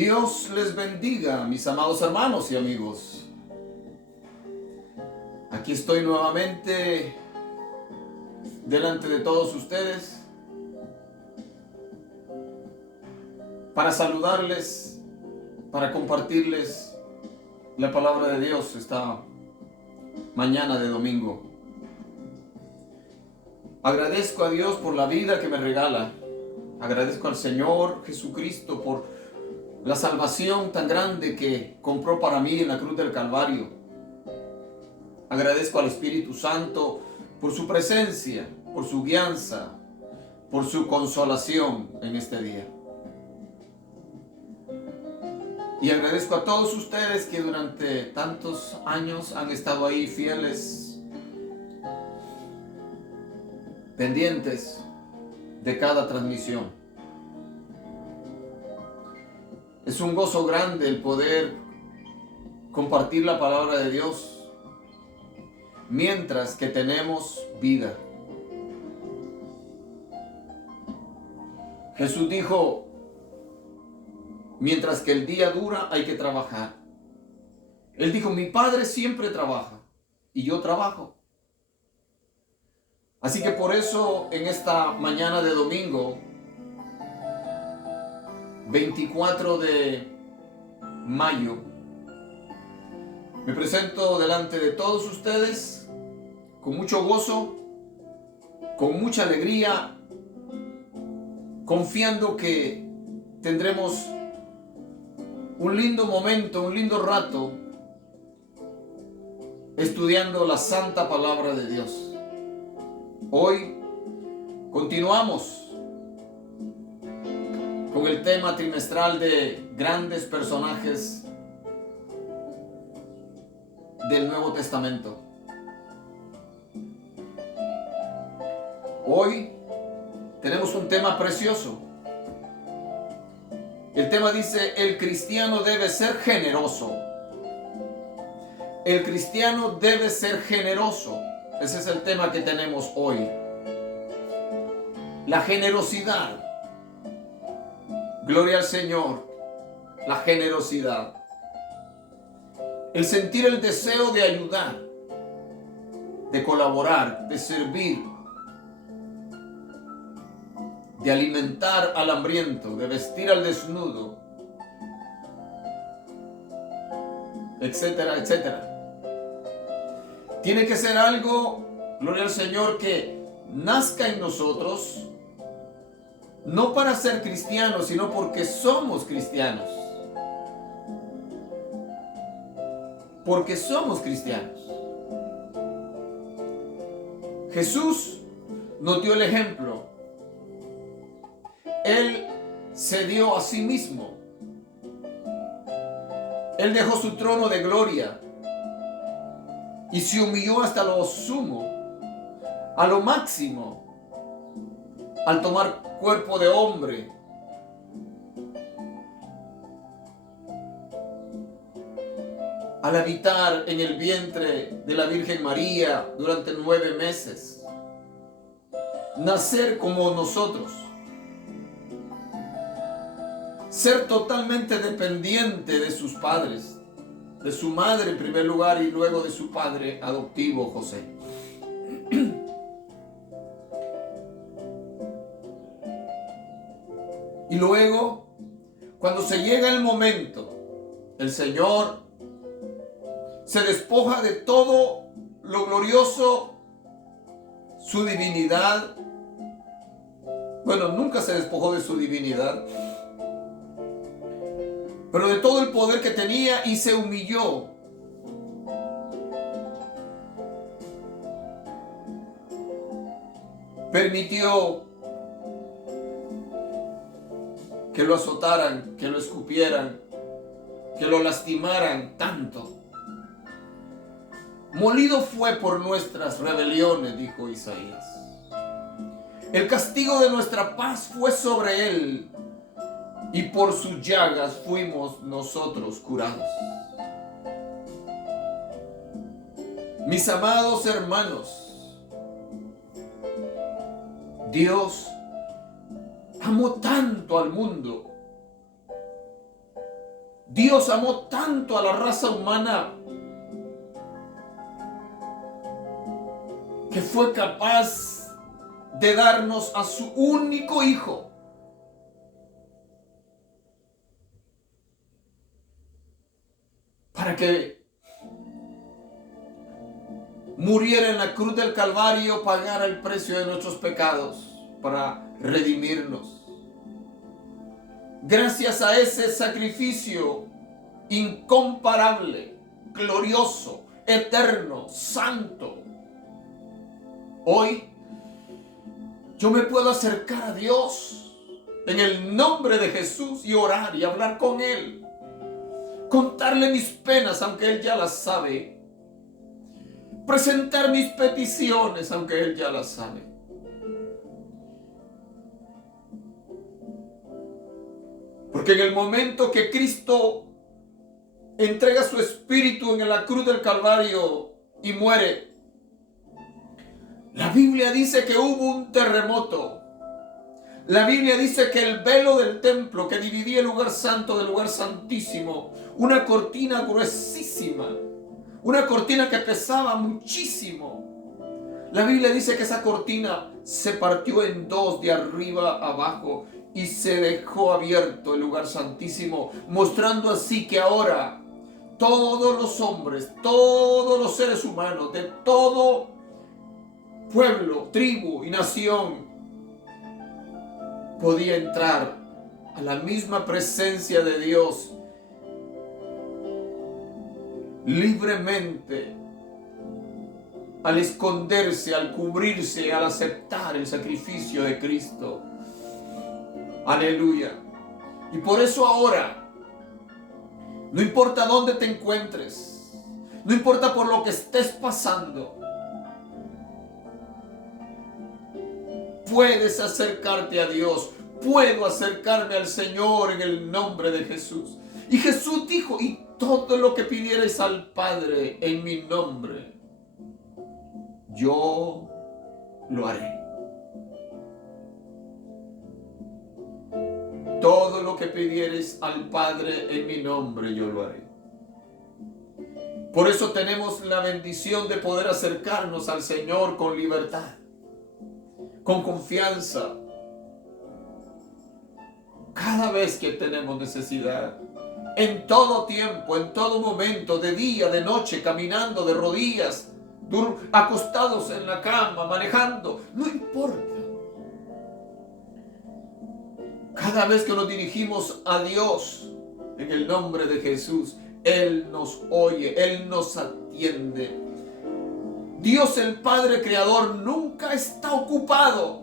Dios les bendiga, mis amados hermanos y amigos. Aquí estoy nuevamente delante de todos ustedes para saludarles, para compartirles la palabra de Dios esta mañana de domingo. Agradezco a Dios por la vida que me regala. Agradezco al Señor Jesucristo por la salvación tan grande que compró para mí en la cruz del Calvario. Agradezco al Espíritu Santo por su presencia, por su guianza, por su consolación en este día. Y agradezco a todos ustedes que durante tantos años han estado ahí fieles, pendientes de cada transmisión. Es un gozo grande el poder compartir la palabra de Dios mientras que tenemos vida. Jesús dijo, mientras que el día dura hay que trabajar. Él dijo, mi Padre siempre trabaja y yo trabajo. Así que por eso en esta mañana de domingo, 24 de mayo, me presento delante de todos ustedes con mucho gozo, con mucha alegría, confiando que tendremos un lindo momento, un lindo rato, estudiando la santa palabra de Dios. Hoy continuamos con el tema trimestral de grandes personajes del Nuevo Testamento. Hoy tenemos un tema precioso. El tema dice, el cristiano debe ser generoso. El cristiano debe ser generoso. Ese es el tema que tenemos hoy. La generosidad. Gloria al Señor. La generosidad. El sentir el deseo de ayudar, de colaborar, de servir, de alimentar al hambriento, de vestir al desnudo, etcétera, etcétera. Tiene que ser algo, gloria al Señor, que nazca en nosotros, no para ser cristianos, sino porque somos cristianos. Porque somos cristianos. Jesús nos dio el ejemplo. Él se dio a sí mismo. Él dejó su trono de gloria y se humilló hasta lo sumo, a lo máximo, al tomar cuerpo de hombre. Al habitar en el vientre de la Virgen María durante 9 meses. Nacer como nosotros. Ser totalmente dependiente de sus padres. De su madre en primer lugar y luego de su padre adoptivo José. Y luego, cuando se llega el momento, el Señor se despoja de todo lo glorioso, su divinidad. Bueno, nunca se despojó de su divinidad, pero de todo el poder que tenía y se humilló. Permitió que lo azotaran, que lo escupieran, que lo lastimaran tanto. Molido fue por nuestras rebeliones, dijo Isaías. El castigo de nuestra paz fue sobre él, y por sus llagas fuimos nosotros curados. Mis amados hermanos, Dios amó tanto al mundo Dios amó tanto a la raza humana que fue capaz de darnos a su único hijo para que muriera en la cruz del Calvario, pagara el precio de nuestros pecados para redimirnos. Gracias a ese sacrificio incomparable, glorioso, eterno, santo, hoy yo me puedo acercar a Dios en el nombre de Jesús y orar y hablar con Él. Contarle mis penas, aunque Él ya las sabe. Presentar mis peticiones, aunque Él ya las sabe. Porque en el momento que Cristo entrega su espíritu en la cruz del Calvario y muere, la Biblia dice que hubo un terremoto. La Biblia dice que el velo del templo que dividía el lugar santo del lugar santísimo, una cortina gruesísima, una cortina que pesaba muchísimo. La Biblia dice que esa cortina se partió en dos de arriba a abajo y se dejó abierto el lugar santísimo, mostrando así que ahora todos los hombres, todos los seres humanos de todo pueblo, tribu y nación podía entrar a la misma presencia de Dios libremente, al esconderse, al cubrirse, al aceptar el sacrificio de Cristo. Aleluya. Y por eso ahora, no importa dónde te encuentres, no importa por lo que estés pasando, puedes acercarte a Dios. Puedo acercarme al Señor en el nombre de Jesús. Y Jesús dijo, y todo lo que pidierais al Padre en mi nombre, yo lo haré. Todo lo que pidierais al Padre en mi nombre, yo lo haré. Por eso tenemos la bendición de poder acercarnos al Señor con libertad, con confianza, cada vez que tenemos necesidad, en todo tiempo, en todo momento, de día, de noche, caminando de rodillas, acostados en la cama, manejando, no importa. Cada vez que nos dirigimos a Dios en el nombre de Jesús, Él nos oye, Él nos atiende. Dios el Padre Creador nunca está ocupado.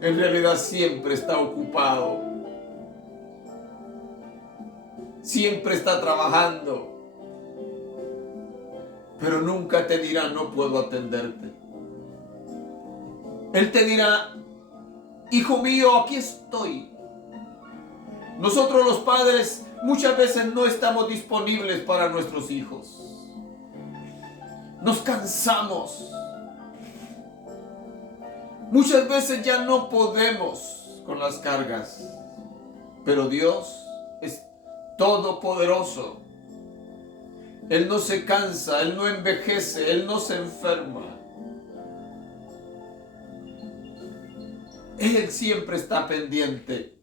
En realidad siempre está ocupado. Siempre está trabajando. Pero nunca te dirá, no puedo atenderte. Él te dirá, hijo mío, aquí estoy. Nosotros los padres muchas veces no estamos disponibles para nuestros hijos. Nos cansamos. Muchas veces ya no podemos con las cargas. Pero Dios es todopoderoso. Él no se cansa, Él no envejece, Él no se enferma. Él siempre está pendiente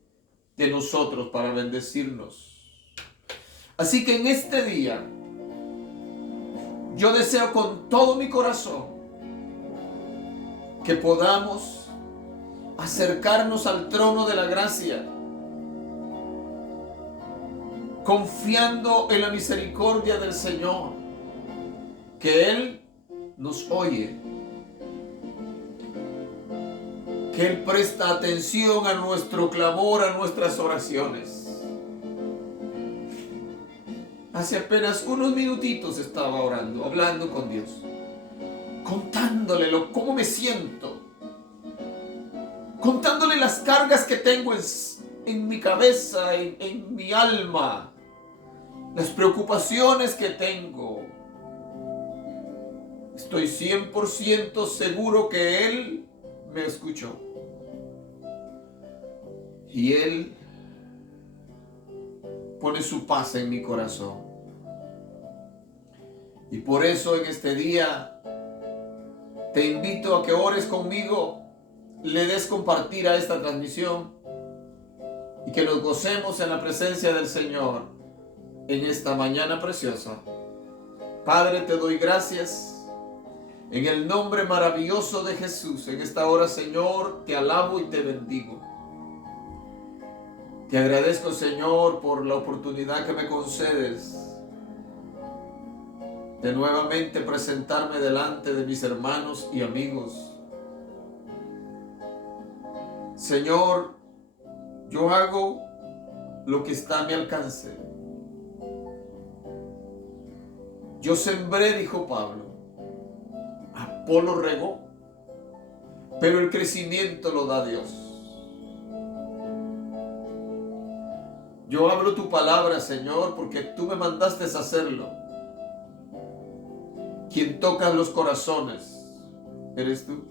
de nosotros para bendecirnos. Así que en este día, yo deseo con todo mi corazón que podamos acercarnos al trono de la gracia, confiando en la misericordia del Señor, que Él nos oye, que Él presta atención a nuestro clamor, a nuestras oraciones. Hace apenas unos minutitos estaba orando, hablando con Dios, contándole cómo me siento, contándole las cargas que tengo en mi cabeza, en mi alma, las preocupaciones que tengo. Estoy 100% seguro que Él me escuchó. Y Él pone su paz en mi corazón. Y por eso en este día te invito a que ores conmigo, le des compartir a esta transmisión y que nos gocemos en la presencia del Señor en esta mañana preciosa. Padre, te doy gracias en el nombre maravilloso de Jesús. En esta hora, Señor, te alabo y te bendigo. Te agradezco, Señor, por la oportunidad que me concedes de nuevamente presentarme delante de mis hermanos y amigos. Señor, yo hago lo que está a mi alcance. Yo sembré, dijo Pablo, Apolo regó, pero el crecimiento lo da Dios. Yo hablo tu palabra, Señor, porque tú me mandaste a hacerlo. Quien toca los corazones, eres tú.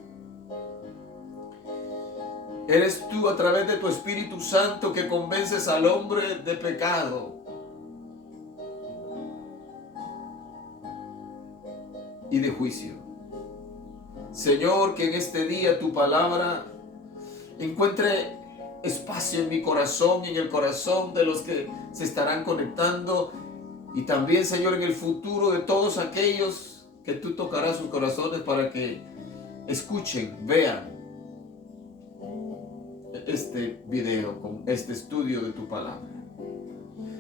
Eres tú a través de tu Espíritu Santo que convences al hombre de pecado y de juicio. Señor, que en este día tu palabra encuentre espacio en mi corazón y en el corazón de los que se estarán conectando, y también, Señor, en el futuro de todos aquellos que tú tocarás sus corazones para que escuchen, vean este video, con este estudio de tu palabra.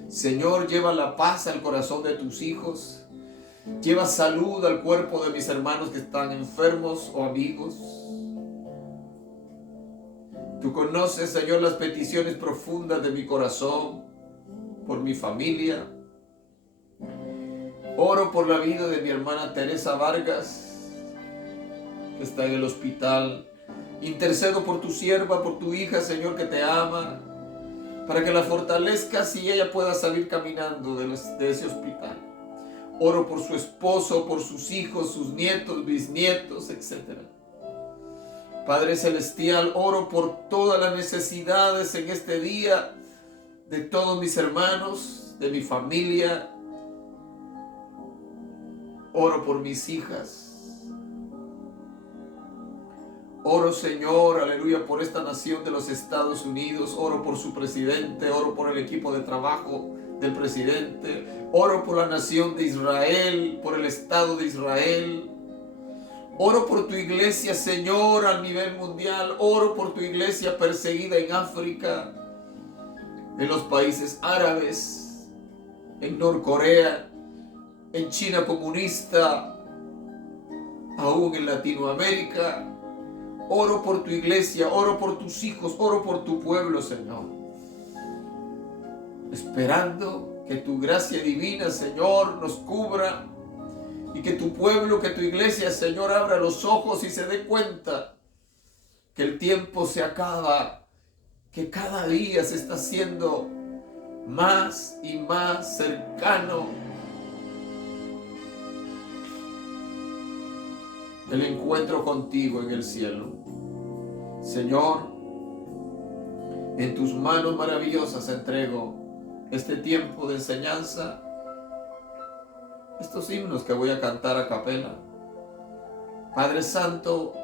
Señor, lleva la paz al corazón de tus hijos, lleva salud al cuerpo de mis hermanos que están enfermos o amigos. Tú conoces, Señor, las peticiones profundas de mi corazón por mi familia. Oro por la vida de mi hermana Teresa Vargas, que está en el hospital. Intercedo por tu sierva, por tu hija, Señor, que te ama, para que la fortalezcas y ella pueda salir caminando de ese hospital. Oro por su esposo, por sus hijos, sus nietos, bisnietos, etc. Padre Celestial, oro por todas las necesidades en este día de todos mis hermanos, de mi familia. Oro por mis hijas. Oro, Señor, aleluya, por esta nación de los Estados Unidos. Oro por su presidente, oro por el equipo de trabajo del presidente. Oro por la nación de Israel, por el Estado de Israel. Oro por tu iglesia, Señor, a nivel mundial. Oro por tu iglesia perseguida en África, en los países árabes, en Norcorea, en China comunista, aún en Latinoamérica. Oro por tu iglesia, oro por tus hijos, oro por tu pueblo, Señor. Esperando que tu gracia divina, Señor, nos cubra y que tu pueblo, que tu iglesia, Señor, abra los ojos y se dé cuenta que el tiempo se acaba, que cada día se está haciendo más y más cercano el encuentro contigo en el cielo. Señor, en tus manos maravillosas entrego este tiempo de enseñanza, estos himnos que voy a cantar a capela. Padre Santo,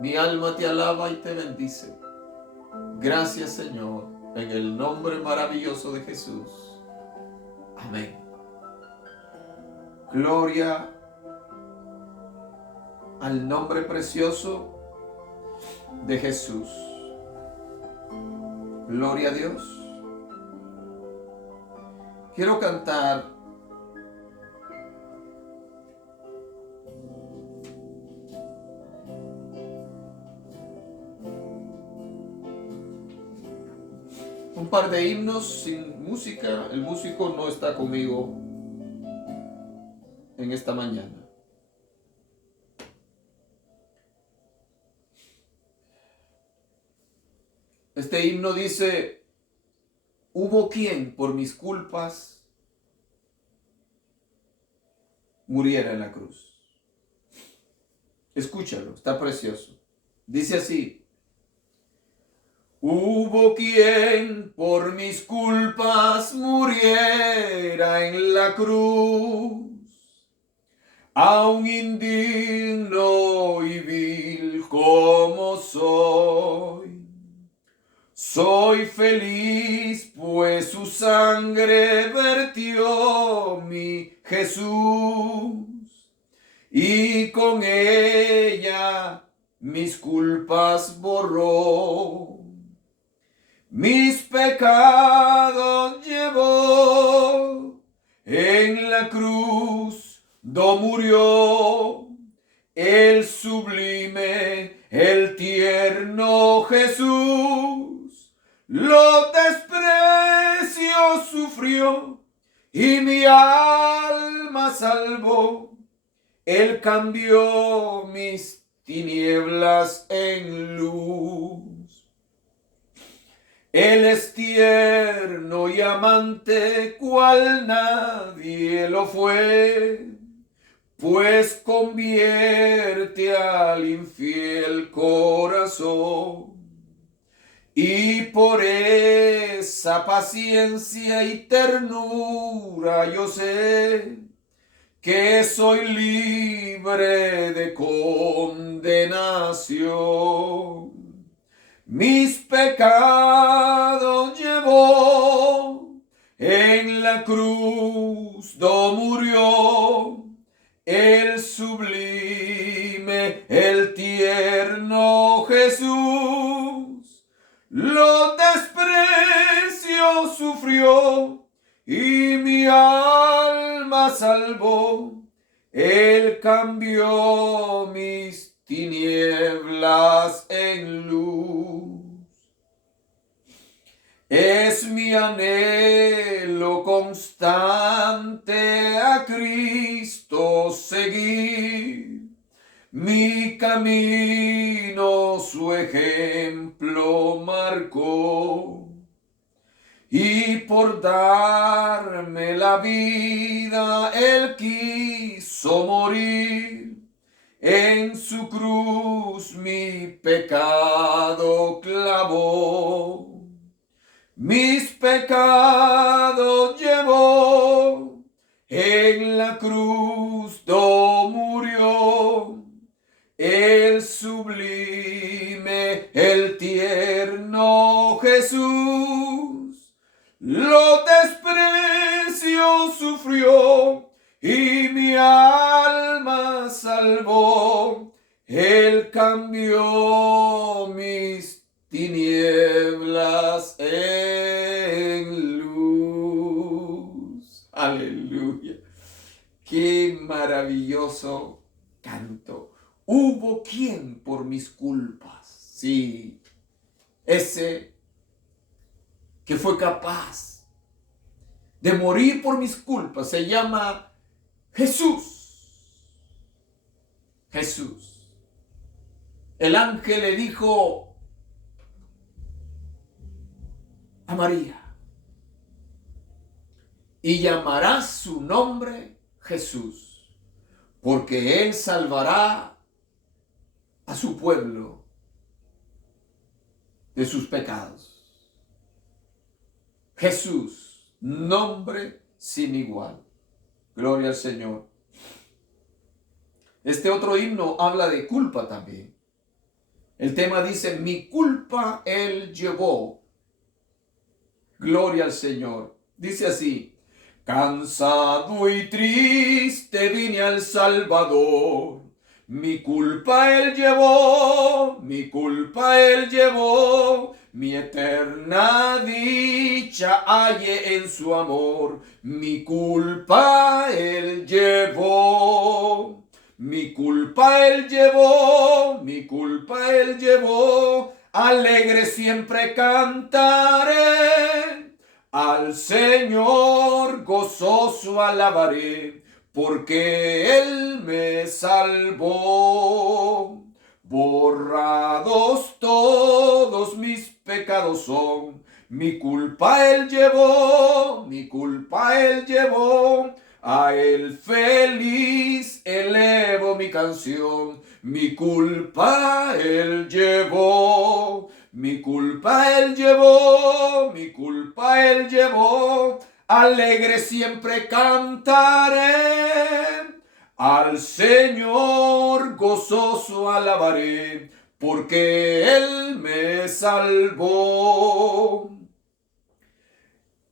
mi alma te alaba y te bendice. Gracias, Señor, en el nombre maravilloso de Jesús. Amén. Gloria al nombre precioso de Jesús. Gloria a Dios. Quiero cantar un par de himnos sin música. El músico no está conmigo en esta mañana. Este himno dice: hubo quien por mis culpas muriera en la cruz. Escúchalo, está precioso. Dice así: Hubo quien por mis culpas muriera en la cruz, aun indigno y vil como soy. Soy feliz, pues su sangre vertió mi Jesús, y con ella mis culpas borró. Mis pecados llevó en la cruz, do murió el sublime, el tierno Jesús. Los desprecios sufrió y mi alma salvó. Él cambió mis tinieblas en luz. Él es tierno y amante, cual nadie lo fue, pues convierte al infiel corazón. Y por esa paciencia y ternura yo sé que soy libre de condenación. Mis pecados llevó en la cruz, do murió el sublime, el tierno Jesús. Los desprecios sufrió y mi alma salvó. Él cambió mis tinieblas en luz. Es mi anhelo constante a Cristo seguir, mi camino su ejemplo marcó, y por darme la vida Él quiso morir. En su cruz mi pecado clavó. Mis pecados llevó en la cruz, do murió el sublime, el tierno Jesús. Los desprecios sufrió y mi alma salvó. Él cambió mis tinieblas en luz. Aleluya. Qué maravilloso canto. Hubo quien por mis culpas, sí, ese que fue capaz de morir por mis culpas, se llama Jesús. Jesús. El ángel le dijo a María, y llamarás su nombre Jesús, porque él salvará a su pueblo de sus pecados. Jesús, nombre sin igual. Gloria al Señor. Este otro himno habla de culpa también. El tema dice, mi culpa él llevó. Gloria al Señor. Dice así, cansado y triste vine al Salvador. Mi culpa él llevó, mi culpa él llevó. Mi eterna dicha hallé en su amor. Mi culpa él llevó. Mi culpa él llevó, mi culpa él llevó. Alegre siempre cantaré, al Señor gozoso alabaré, porque Él me salvó. Borrados todos mis pecados son, mi culpa Él llevó, mi culpa Él llevó. A Él feliz elevo mi canción, mi culpa Él llevó. Mi culpa Él llevó, mi culpa Él llevó. Alegre siempre cantaré. Al Señor gozoso alabaré, porque Él me salvó.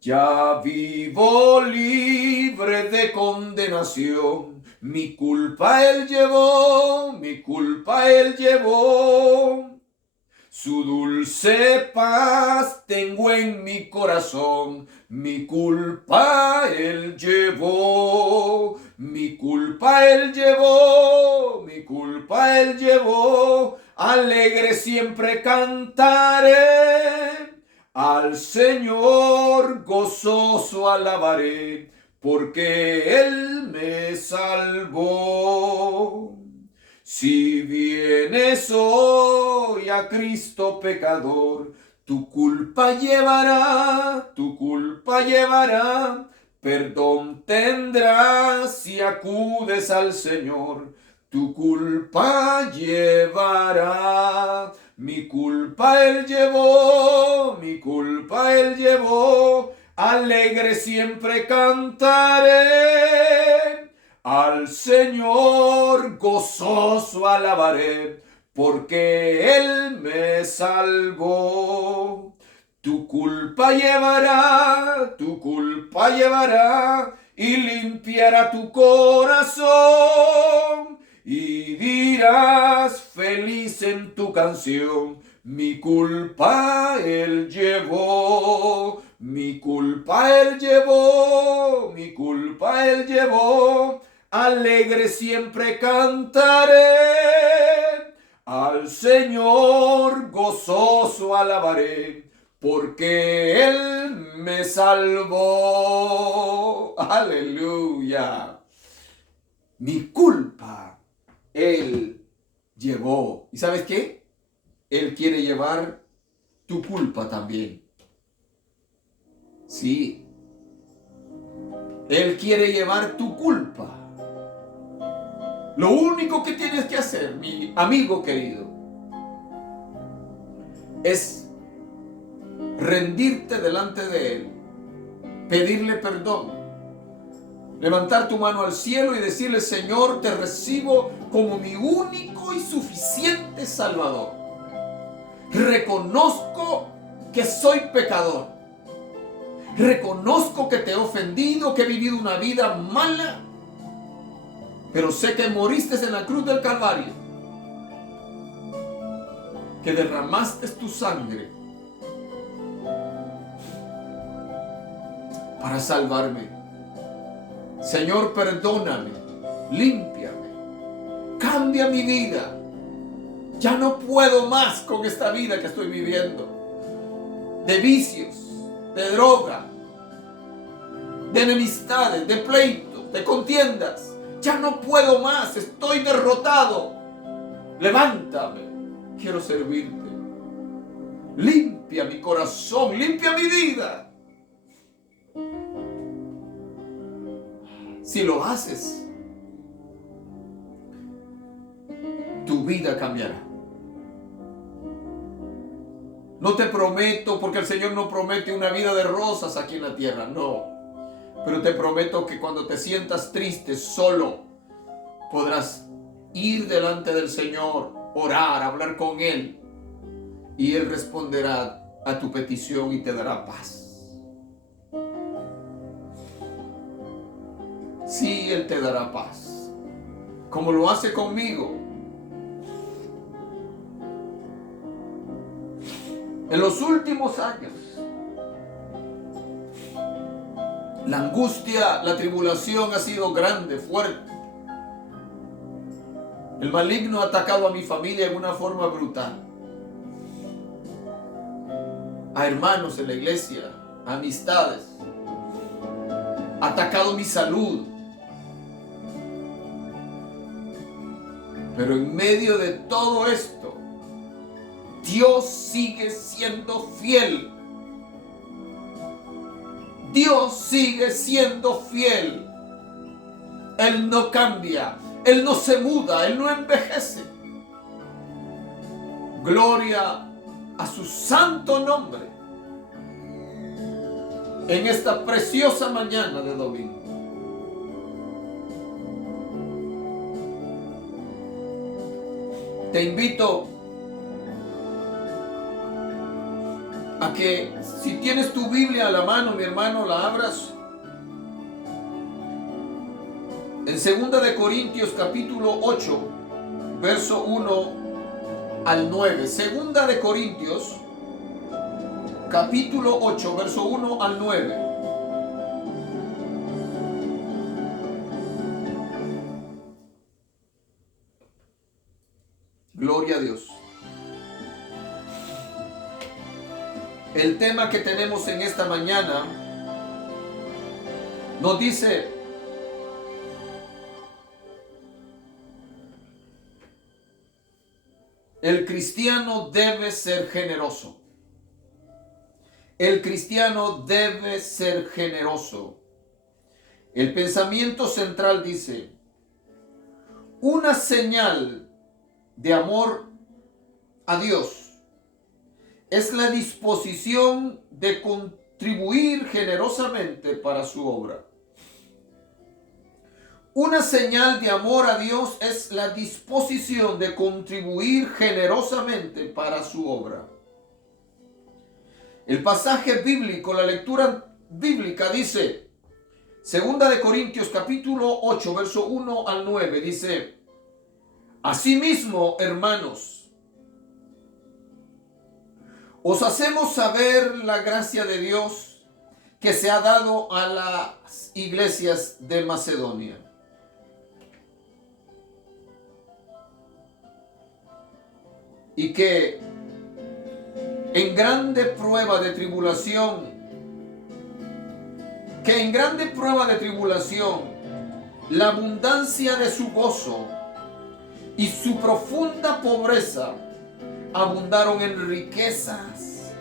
Ya vivo libre de condenación, mi culpa Él llevó, mi culpa Él llevó. Su dulce paz tengo en mi corazón, mi culpa Él llevó, mi culpa Él llevó, mi culpa Él llevó. Alegre siempre cantaré. Al Señor gozoso alabaré, porque Él me salvó. Si vienes hoy a Cristo pecador, tu culpa llevará, perdón tendrás si acudes al Señor, tu culpa llevará. Mi culpa Él llevó, mi culpa Él llevó, alegre siempre cantaré. Al Señor gozoso alabaré, porque Él me salvó. Tu culpa llevará, y limpiará tu corazón. Y dirás feliz en tu canción, mi culpa Él llevó, mi culpa Él llevó, mi culpa Él llevó. Alegre siempre cantaré, al Señor gozoso alabaré, porque Él me salvó. Aleluya. Mi culpa Él llevó. ¿Y sabes qué? Él quiere llevar tu culpa también. Sí. Él quiere llevar tu culpa. Lo único que tienes que hacer, mi amigo querido, es rendirte delante de Él, pedirle perdón, levantar tu mano al cielo y decirle: Señor, te recibo como mi único y suficiente Salvador. Reconozco que soy pecador. Reconozco que te he ofendido, que he vivido una vida mala, pero sé que moriste en la cruz del Calvario, que derramaste tu sangre para salvarme. Señor, perdóname, límpiame, cambia mi vida. Ya no puedo más con esta vida que estoy viviendo, de vicios, de droga, de enemistades, de pleitos, de contiendas. Ya no puedo más, estoy derrotado. Levántame, quiero servirte. Limpia mi corazón, limpia mi vida. Si lo haces, tu vida cambiará. No te prometo, porque el Señor no promete una vida de rosas aquí en la tierra, no. Pero te prometo que cuando te sientas triste, solo, podrás ir delante del Señor, orar, hablar con Él, y Él responderá a tu petición y te dará paz. Sí, Él te dará paz, como lo hace conmigo. En los últimos años, la angustia, la tribulación ha sido grande, fuerte. El maligno ha atacado a mi familia en una forma brutal. A hermanos en la iglesia, a amistades. Ha atacado mi salud. Pero en medio de todo esto, Dios sigue siendo fiel. Dios sigue siendo fiel. Él no cambia, Él no se muda, Él no envejece. Gloria a su santo nombre en esta preciosa mañana de domingo. Te invito a que, si tienes tu Biblia a la mano, mi hermano, la abras en 2 de Corintios capítulo 8, verso 1 al 9. 2 de Corintios capítulo 8, verso 1 al 9. Gloria a Dios. El tema que tenemos en esta mañana nos dice: el cristiano debe ser generoso. El cristiano debe ser generoso. El pensamiento central dice: una señal de amor a Dios es la disposición de contribuir generosamente para su obra. Una señal de amor a Dios es la disposición de contribuir generosamente para su obra. El pasaje bíblico, la lectura bíblica dice, 2 de Corintios capítulo 8, verso 1 al 9, dice: asimismo, hermanos, os hacemos saber la gracia de Dios que se ha dado a las iglesias de Macedonia. Y que en grande prueba de tribulación, la abundancia de su gozo y su profunda pobreza abundaron en riquezas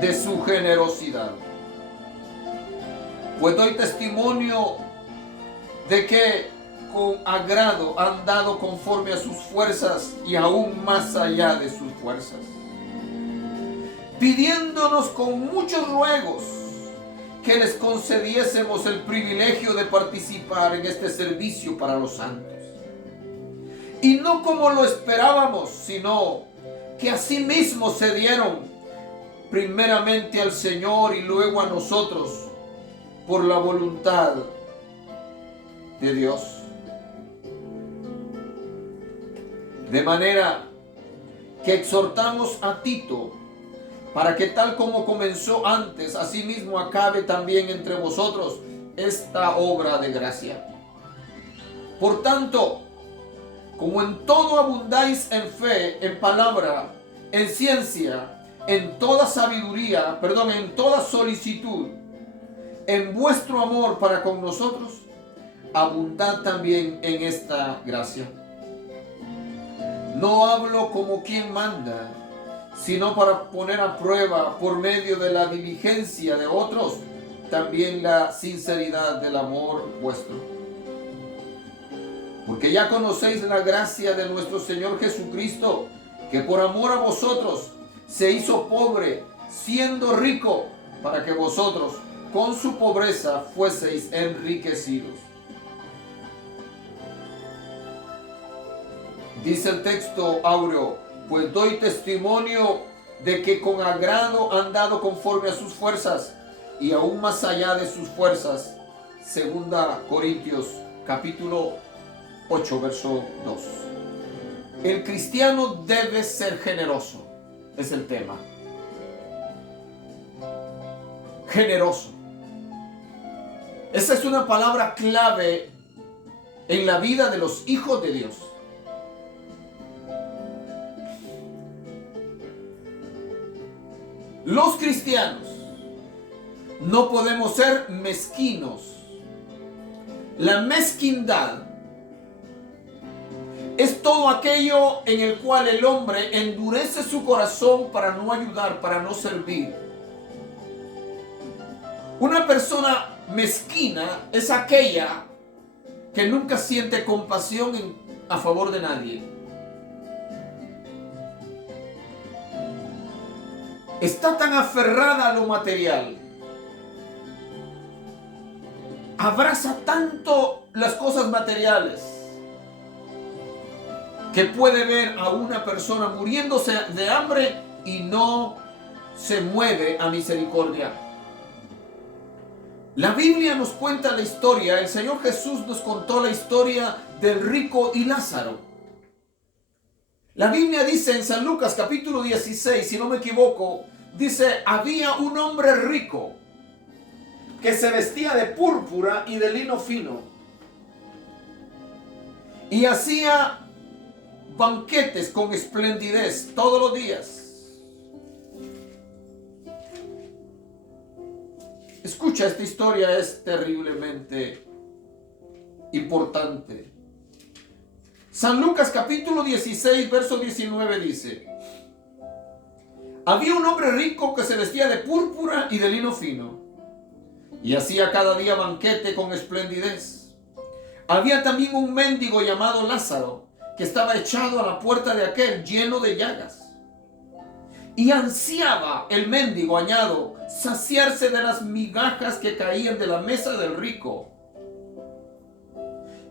de su generosidad. Pues doy testimonio de que con agrado han dado conforme a sus fuerzas y aún más allá de sus fuerzas, pidiéndonos con muchos ruegos que les concediésemos el privilegio de participar en este servicio para los santos. Y no como lo esperábamos, sino que asimismo se dieron primeramente al Señor y luego a nosotros por la voluntad de Dios. De manera que exhortamos a Tito para que tal como comenzó antes, asimismo acabe también entre vosotros esta obra de gracia. Por tanto, como en todo abundáis en fe, en palabra, en ciencia, en toda sabiduría, en toda solicitud, en vuestro amor para con nosotros, abundad también en esta gracia. No hablo como quien manda, sino para poner a prueba por medio de la diligencia de otros, también la sinceridad del amor vuestro. Porque ya conocéis la gracia de nuestro Señor Jesucristo, que por amor a vosotros se hizo pobre, siendo rico, para que vosotros con su pobreza fueseis enriquecidos. Dice el texto áureo: pues doy testimonio de que con agrado han dado conforme a sus fuerzas y aún más allá de sus fuerzas. 2 Corintios capítulo 8, verso 2. El cristiano debe ser generoso, es el tema. Generoso. Esa es una palabra clave en la vida de los hijos de Dios. Los cristianos no podemos ser mezquinos. La mezquindad es todo aquello en el cual el hombre endurece su corazón para no ayudar, para no servir. Una persona mezquina es aquella que nunca siente compasión a favor de nadie. está tan aferrada a lo material, abraza tanto las cosas materiales, que puede ver a una persona muriéndose de hambre y no se mueve a misericordia. La Biblia nos cuenta la historia, el Señor Jesús nos contó la historia del rico y Lázaro. La Biblia dice en San Lucas capítulo 16, si no me equivoco, dice: había un hombre rico que se vestía de púrpura y de lino fino y hacía banquetes con esplendidez todos los días. Escucha, esta historia es terriblemente importante. San Lucas capítulo 16, verso 19 dice: había un hombre rico que se vestía de púrpura y de lino fino y hacía cada día banquete con esplendidez. Había también un mendigo llamado Lázaro, que estaba echado a la puerta de aquel, lleno de llagas. Y ansiaba el mendigo, añado, saciarse de las migajas que caían de la mesa del rico.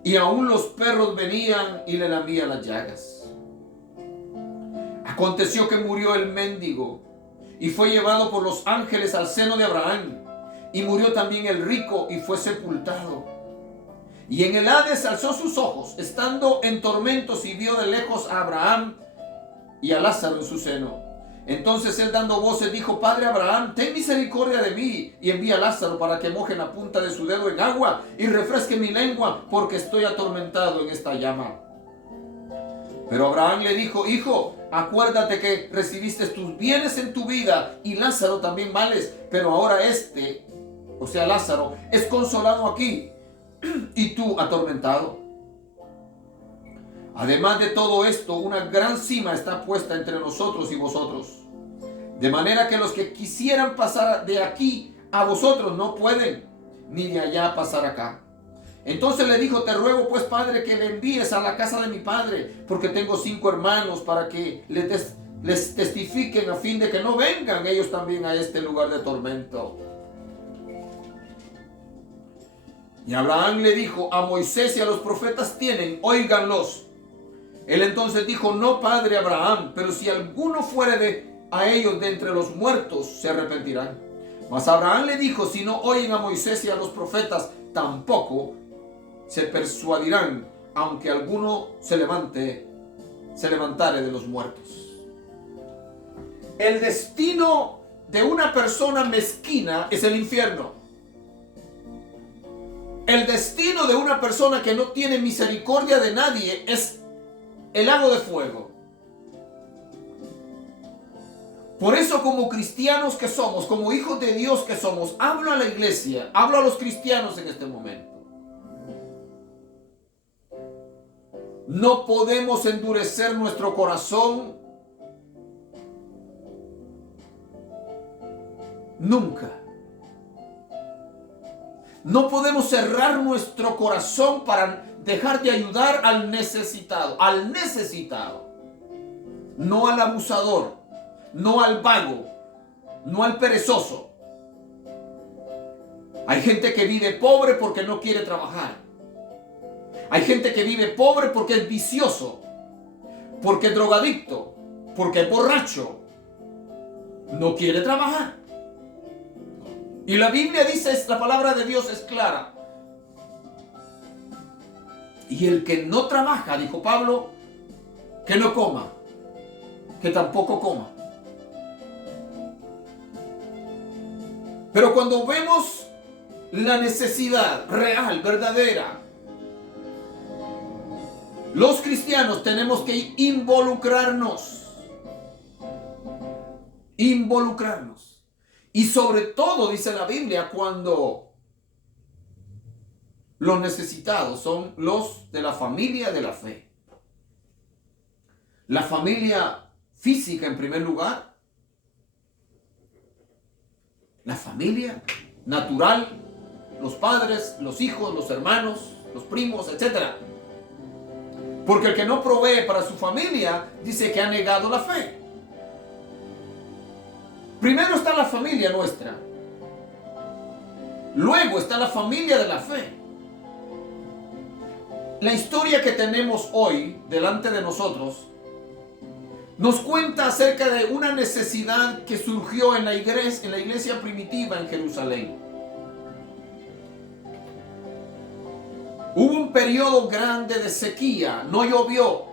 Y aún los perros venían y le lamían las llagas. Aconteció que murió el mendigo y fue llevado por los ángeles al seno de Abraham. Y murió también el rico y fue sepultado. Y en el Hades alzó sus ojos, estando en tormentos, y vio de lejos a Abraham y a Lázaro en su seno. Entonces él, dando voces, dijo: Padre Abraham, ten misericordia de mí, y envía a Lázaro para que moje la punta de su dedo en agua y refresque mi lengua, porque estoy atormentado en esta llama. Pero Abraham le dijo: Hijo, acuérdate que recibiste tus bienes en tu vida, y Lázaro también males, pero ahora o sea Lázaro, es consolado aquí, y tú atormentado. Además de todo esto, una gran sima está puesta entre nosotros y vosotros, de manera que los que quisieran pasar de aquí a vosotros no pueden, ni de allá pasar acá. Entonces le dijo: te ruego pues, padre, que le envíes a la casa de mi padre, porque tengo 5 hermanos, para que les testifiquen, a fin de que no vengan ellos también a este lugar de tormento. Y Abraham le dijo: a Moisés y a los profetas tienen, óiganlos. Él entonces dijo: no, padre Abraham, pero si alguno fuere a ellos de entre los muertos, se arrepentirán. Mas Abraham le dijo: si no oyen a Moisés y a los profetas, tampoco se persuadirán, aunque alguno se levantare de los muertos. El destino de una persona mezquina es el infierno. El destino de una persona que no tiene misericordia de nadie es el lago de fuego. Por eso, como cristianos que somos, como hijos de Dios que somos, hablo a la iglesia, hablo a los cristianos en este momento. No podemos endurecer nuestro corazón nunca. No podemos cerrar nuestro corazón para dejar de ayudar al necesitado, no al abusador, no al vago, no al perezoso. Hay gente que vive pobre porque no quiere trabajar. Hay gente que vive pobre porque es vicioso, porque es drogadicto, porque es borracho. No quiere trabajar. Y la Biblia dice, la palabra de Dios es clara. Y el que no trabaja, dijo Pablo, que no coma, que tampoco coma. Pero cuando vemos la necesidad real, verdadera, los cristianos tenemos que involucrarnos. Y sobre todo, dice la Biblia, cuando los necesitados son los de la familia de la fe. La familia física en primer lugar. La familia natural, los padres, los hijos, los hermanos, los primos, etc. Porque el que no provee para su familia dice que ha negado la fe. Primero está la familia nuestra. Luego está la familia de la fe. La historia que tenemos hoy delante de nosotros nos cuenta acerca de una necesidad que surgió en la iglesia primitiva en Jerusalén. Hubo un periodo grande de sequía, no llovió.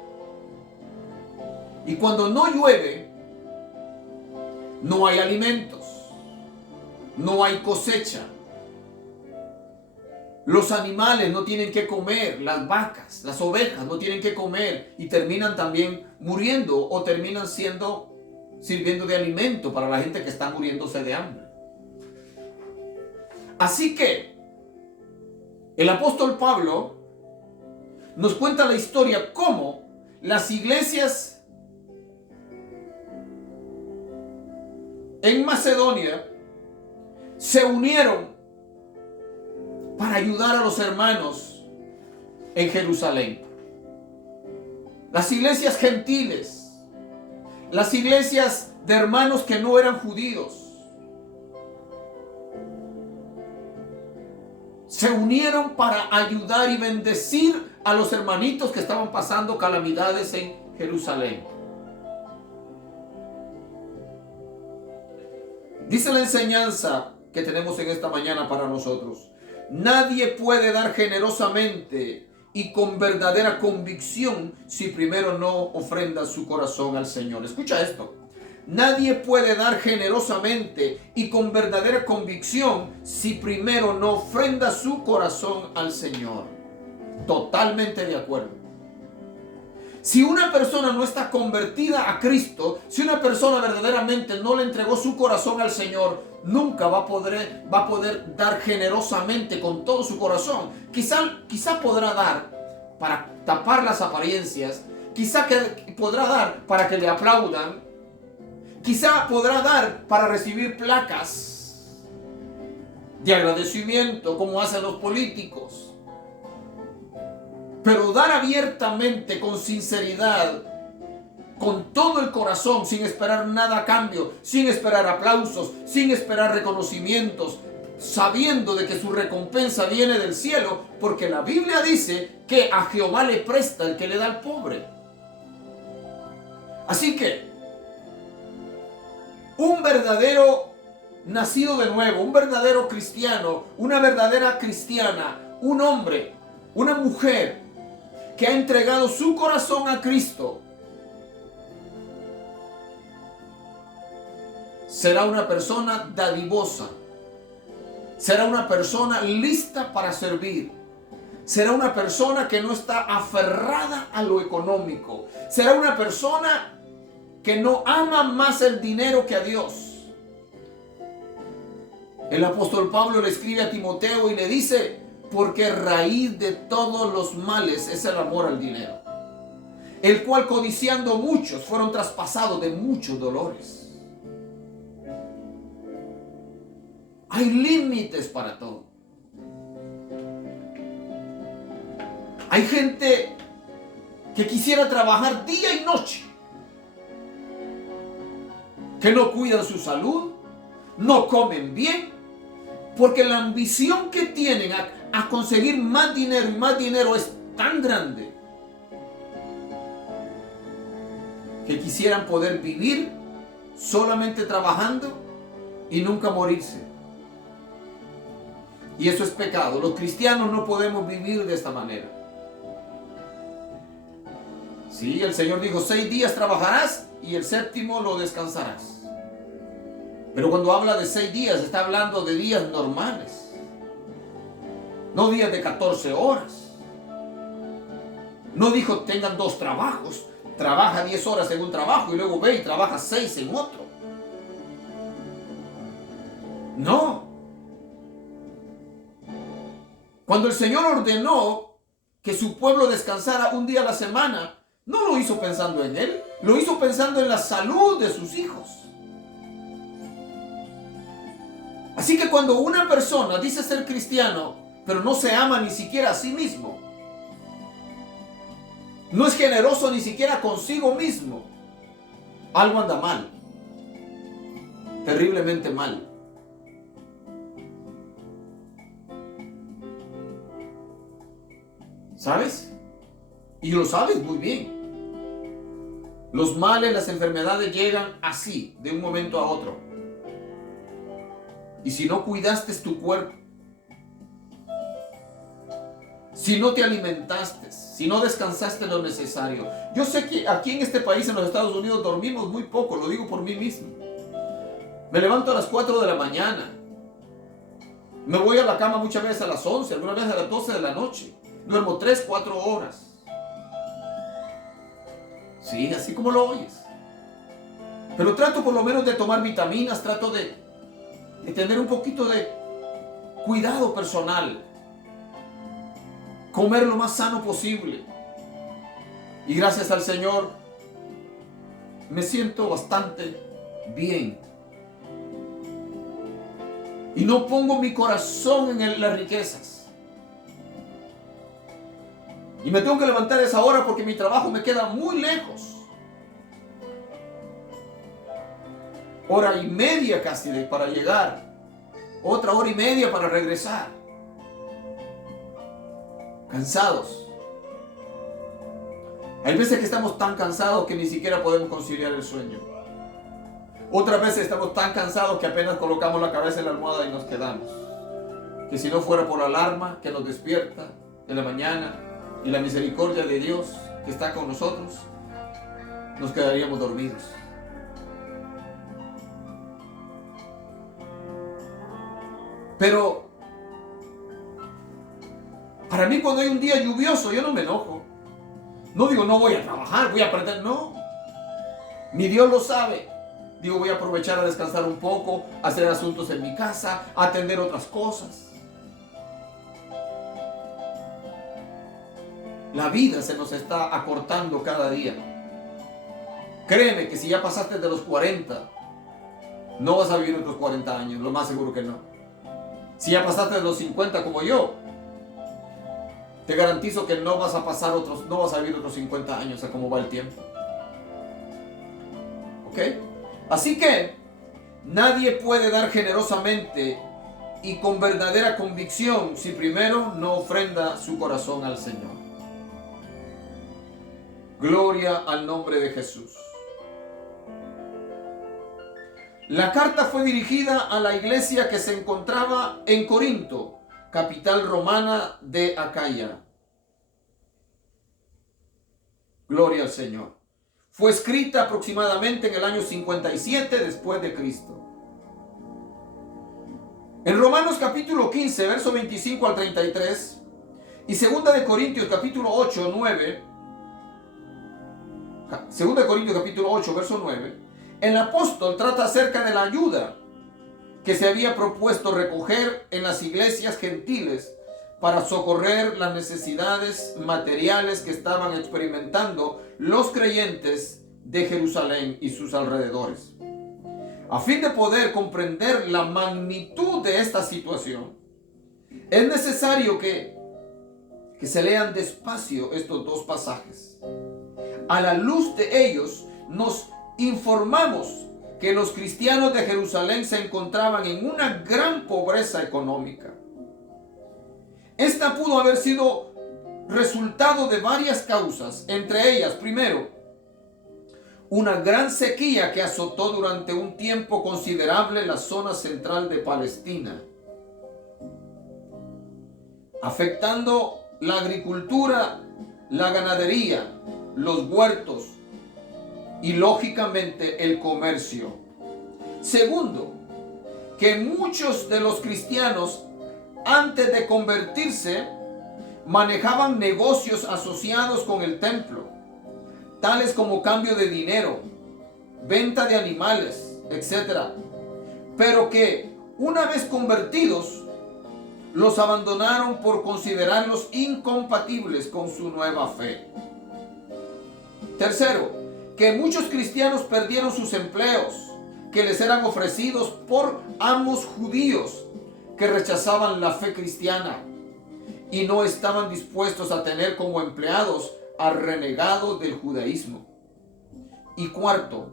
Y cuando no llueve, no hay alimentos, no hay cosecha. Los animales no tienen que comer, las vacas, las ovejas no tienen que comer y terminan también muriendo o terminan sirviendo de alimento para la gente que está muriéndose de hambre. Así que el apóstol Pablo nos cuenta la historia cómo las iglesias en Macedonia se unieron para ayudar a los hermanos en Jerusalén. Las iglesias gentiles, las iglesias de hermanos que no eran judíos, se unieron para ayudar y bendecir a los hermanitos que estaban pasando calamidades en Jerusalén. Dice la enseñanza que tenemos en esta mañana para nosotros: nadie puede dar generosamente y con verdadera convicción si primero no ofrenda su corazón al Señor. Escucha esto. Nadie puede dar generosamente y con verdadera convicción si primero no ofrenda su corazón al Señor. Totalmente de acuerdo. Si una persona no está convertida a Cristo, si una persona verdaderamente no le entregó su corazón al Señor, nunca va a poder dar generosamente con todo su corazón. Quizá podrá dar para tapar las apariencias, quizá podrá dar para que le aplaudan, quizá podrá dar para recibir placas de agradecimiento como hacen los políticos. Pero dar abiertamente, con sinceridad, con todo el corazón, sin esperar nada a cambio, sin esperar aplausos, sin esperar reconocimientos, sabiendo de que su recompensa viene del cielo, porque la Biblia dice que a Jehová le presta el que le da al pobre. Así que un verdadero nacido de nuevo, un verdadero cristiano, una verdadera cristiana, un hombre, una mujer que ha entregado su corazón a Cristo, será una persona dadivosa, será una persona lista para servir, será una persona que no está aferrada a lo económico, será una persona que no ama más el dinero que a Dios. El apóstol Pablo le escribe a Timoteo y le dice: porque raíz de todos los males es el amor al dinero, el cual codiciando muchos fueron traspasados de muchos dolores. Hay límites para todo. Hay gente que quisiera trabajar día y noche, que no cuidan su salud, no comen bien, porque la ambición que tienen a conseguir más dinero y más dinero es tan grande que quisieran poder vivir solamente trabajando y nunca morirse. Y eso es pecado. Los cristianos no podemos vivir de esta manera. Sí, el Señor dijo: 6 días trabajarás y el séptimo lo descansarás. Pero cuando habla de 6 días, está hablando de días normales. No días de 14 horas. No dijo tengan 2 trabajos. Trabaja 10 horas en un trabajo y luego ve y trabaja 6 en otro. No. Cuando el Señor ordenó que su pueblo descansara un día a la semana, no lo hizo pensando en él, lo hizo pensando en la salud de sus hijos. Así que cuando una persona dice ser cristiano, pero no se ama ni siquiera a sí mismo, no es generoso ni siquiera consigo mismo, algo anda mal. terriblemente mal. ¿Sabes? Y lo sabes muy bien. Los males, las enfermedades llegan así, de un momento a otro. Y si no cuidaste tu cuerpo, si no te alimentaste, si no descansaste lo necesario. Yo sé que aquí en este país, en los Estados Unidos, dormimos muy poco, lo digo por mí mismo. Me levanto a las 4 de la mañana. Me voy a la cama muchas veces a las 11, algunas veces a las 12 de la noche. Duermo 3, 4 horas. Sí, así como lo oyes. Pero trato por lo menos de tomar vitaminas, trato de tener un poquito de cuidado personal. Comer lo más sano posible. Y gracias al Señor me siento bastante bien. Y no pongo mi corazón en las riquezas. Y me tengo que levantar a esa hora porque mi trabajo me queda muy lejos. Hora y media casi para llegar. Otra hora y media para regresar. Cansados. Hay veces que estamos tan cansados que ni siquiera podemos conciliar el sueño. Otras veces estamos tan cansados que apenas colocamos la cabeza en la almohada y nos quedamos. Que si no fuera por la alarma que nos despierta en la mañana y la misericordia de Dios que está con nosotros, nos quedaríamos dormidos. Pero para mí, cuando hay un día lluvioso, yo no me enojo. No digo, no voy a trabajar, voy a aprender. No. Mi Dios lo sabe. Digo, voy a aprovechar a descansar un poco, hacer asuntos en mi casa, atender otras cosas. La vida se nos está acortando cada día. Créeme que si ya pasaste de los 40, no vas a vivir otros 40 años, lo más seguro que no. Si ya pasaste de los 50 como yo, te garantizo que no vas a vivir otros 50 años a cómo va el tiempo. ¿Ok? Así que nadie puede dar generosamente y con verdadera convicción si primero no ofrenda su corazón al Señor. Gloria al nombre de Jesús. La carta fue dirigida a la iglesia que se encontraba en Corinto, capital romana de Acaya. Gloria al Señor. Fue escrita aproximadamente en el año 57 después de Cristo. En Romanos capítulo 15, verso 25 al 33, y 2 de Corintios capítulo 8, 9, 2 de Corintios capítulo 8, verso 9, el apóstol trata acerca de la ayuda que se había propuesto recoger en las iglesias gentiles para socorrer las necesidades materiales que estaban experimentando los creyentes de Jerusalén y sus alrededores. A fin de poder comprender la magnitud de esta situación, es necesario que se lean despacio estos dos pasajes. A la luz de ellos nos informamos que los cristianos de Jerusalén se encontraban en una gran pobreza económica. Esta pudo haber sido resultado de varias causas, entre ellas, primero, una gran sequía que azotó durante un tiempo considerable la zona central de Palestina, afectando la agricultura, la ganadería, los huertos y lógicamente el comercio. Segundo, que muchos de los cristianos antes de convertirse manejaban negocios asociados con el templo, tales como cambio de dinero, venta de animales, etc. Pero que una vez convertidos los abandonaron por considerarlos incompatibles con su nueva fe. Tercero, que muchos cristianos perdieron sus empleos que les eran ofrecidos por amos judíos que rechazaban la fe cristiana y no estaban dispuestos a tener como empleados a renegados del judaísmo. Y cuarto,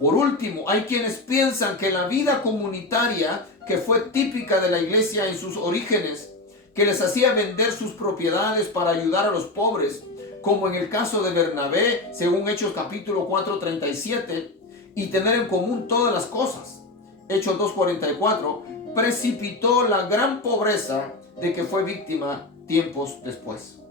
Por último, hay quienes piensan que la vida comunitaria que fue típica de la iglesia en sus orígenes, que les hacía vender sus propiedades para ayudar a los pobres, como en el caso de Bernabé, según Hechos capítulo 4:37, y tener en común todas las cosas, Hechos 2:44, precipitó la gran pobreza de que fue víctima tiempos después.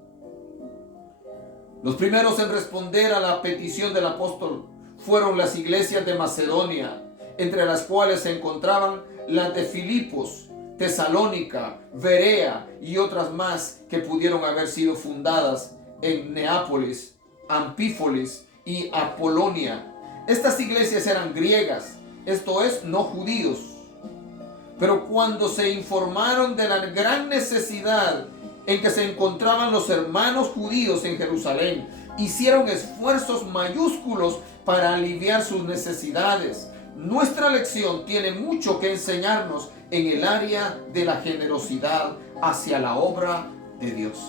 Los primeros en responder a la petición del apóstol fueron las iglesias de Macedonia, entre las cuales se encontraban las de Filipos, Tesalónica, Berea y otras más que pudieron haber sido fundadas en Neápolis, Anfípolis y Apolonia. Estas iglesias eran griegas, esto es, no judíos. Pero cuando se informaron de la gran necesidad en que se encontraban los hermanos judíos en Jerusalén, hicieron esfuerzos mayúsculos para aliviar sus necesidades. Nuestra lección tiene mucho que enseñarnos en el área de la generosidad hacia la obra de Dios.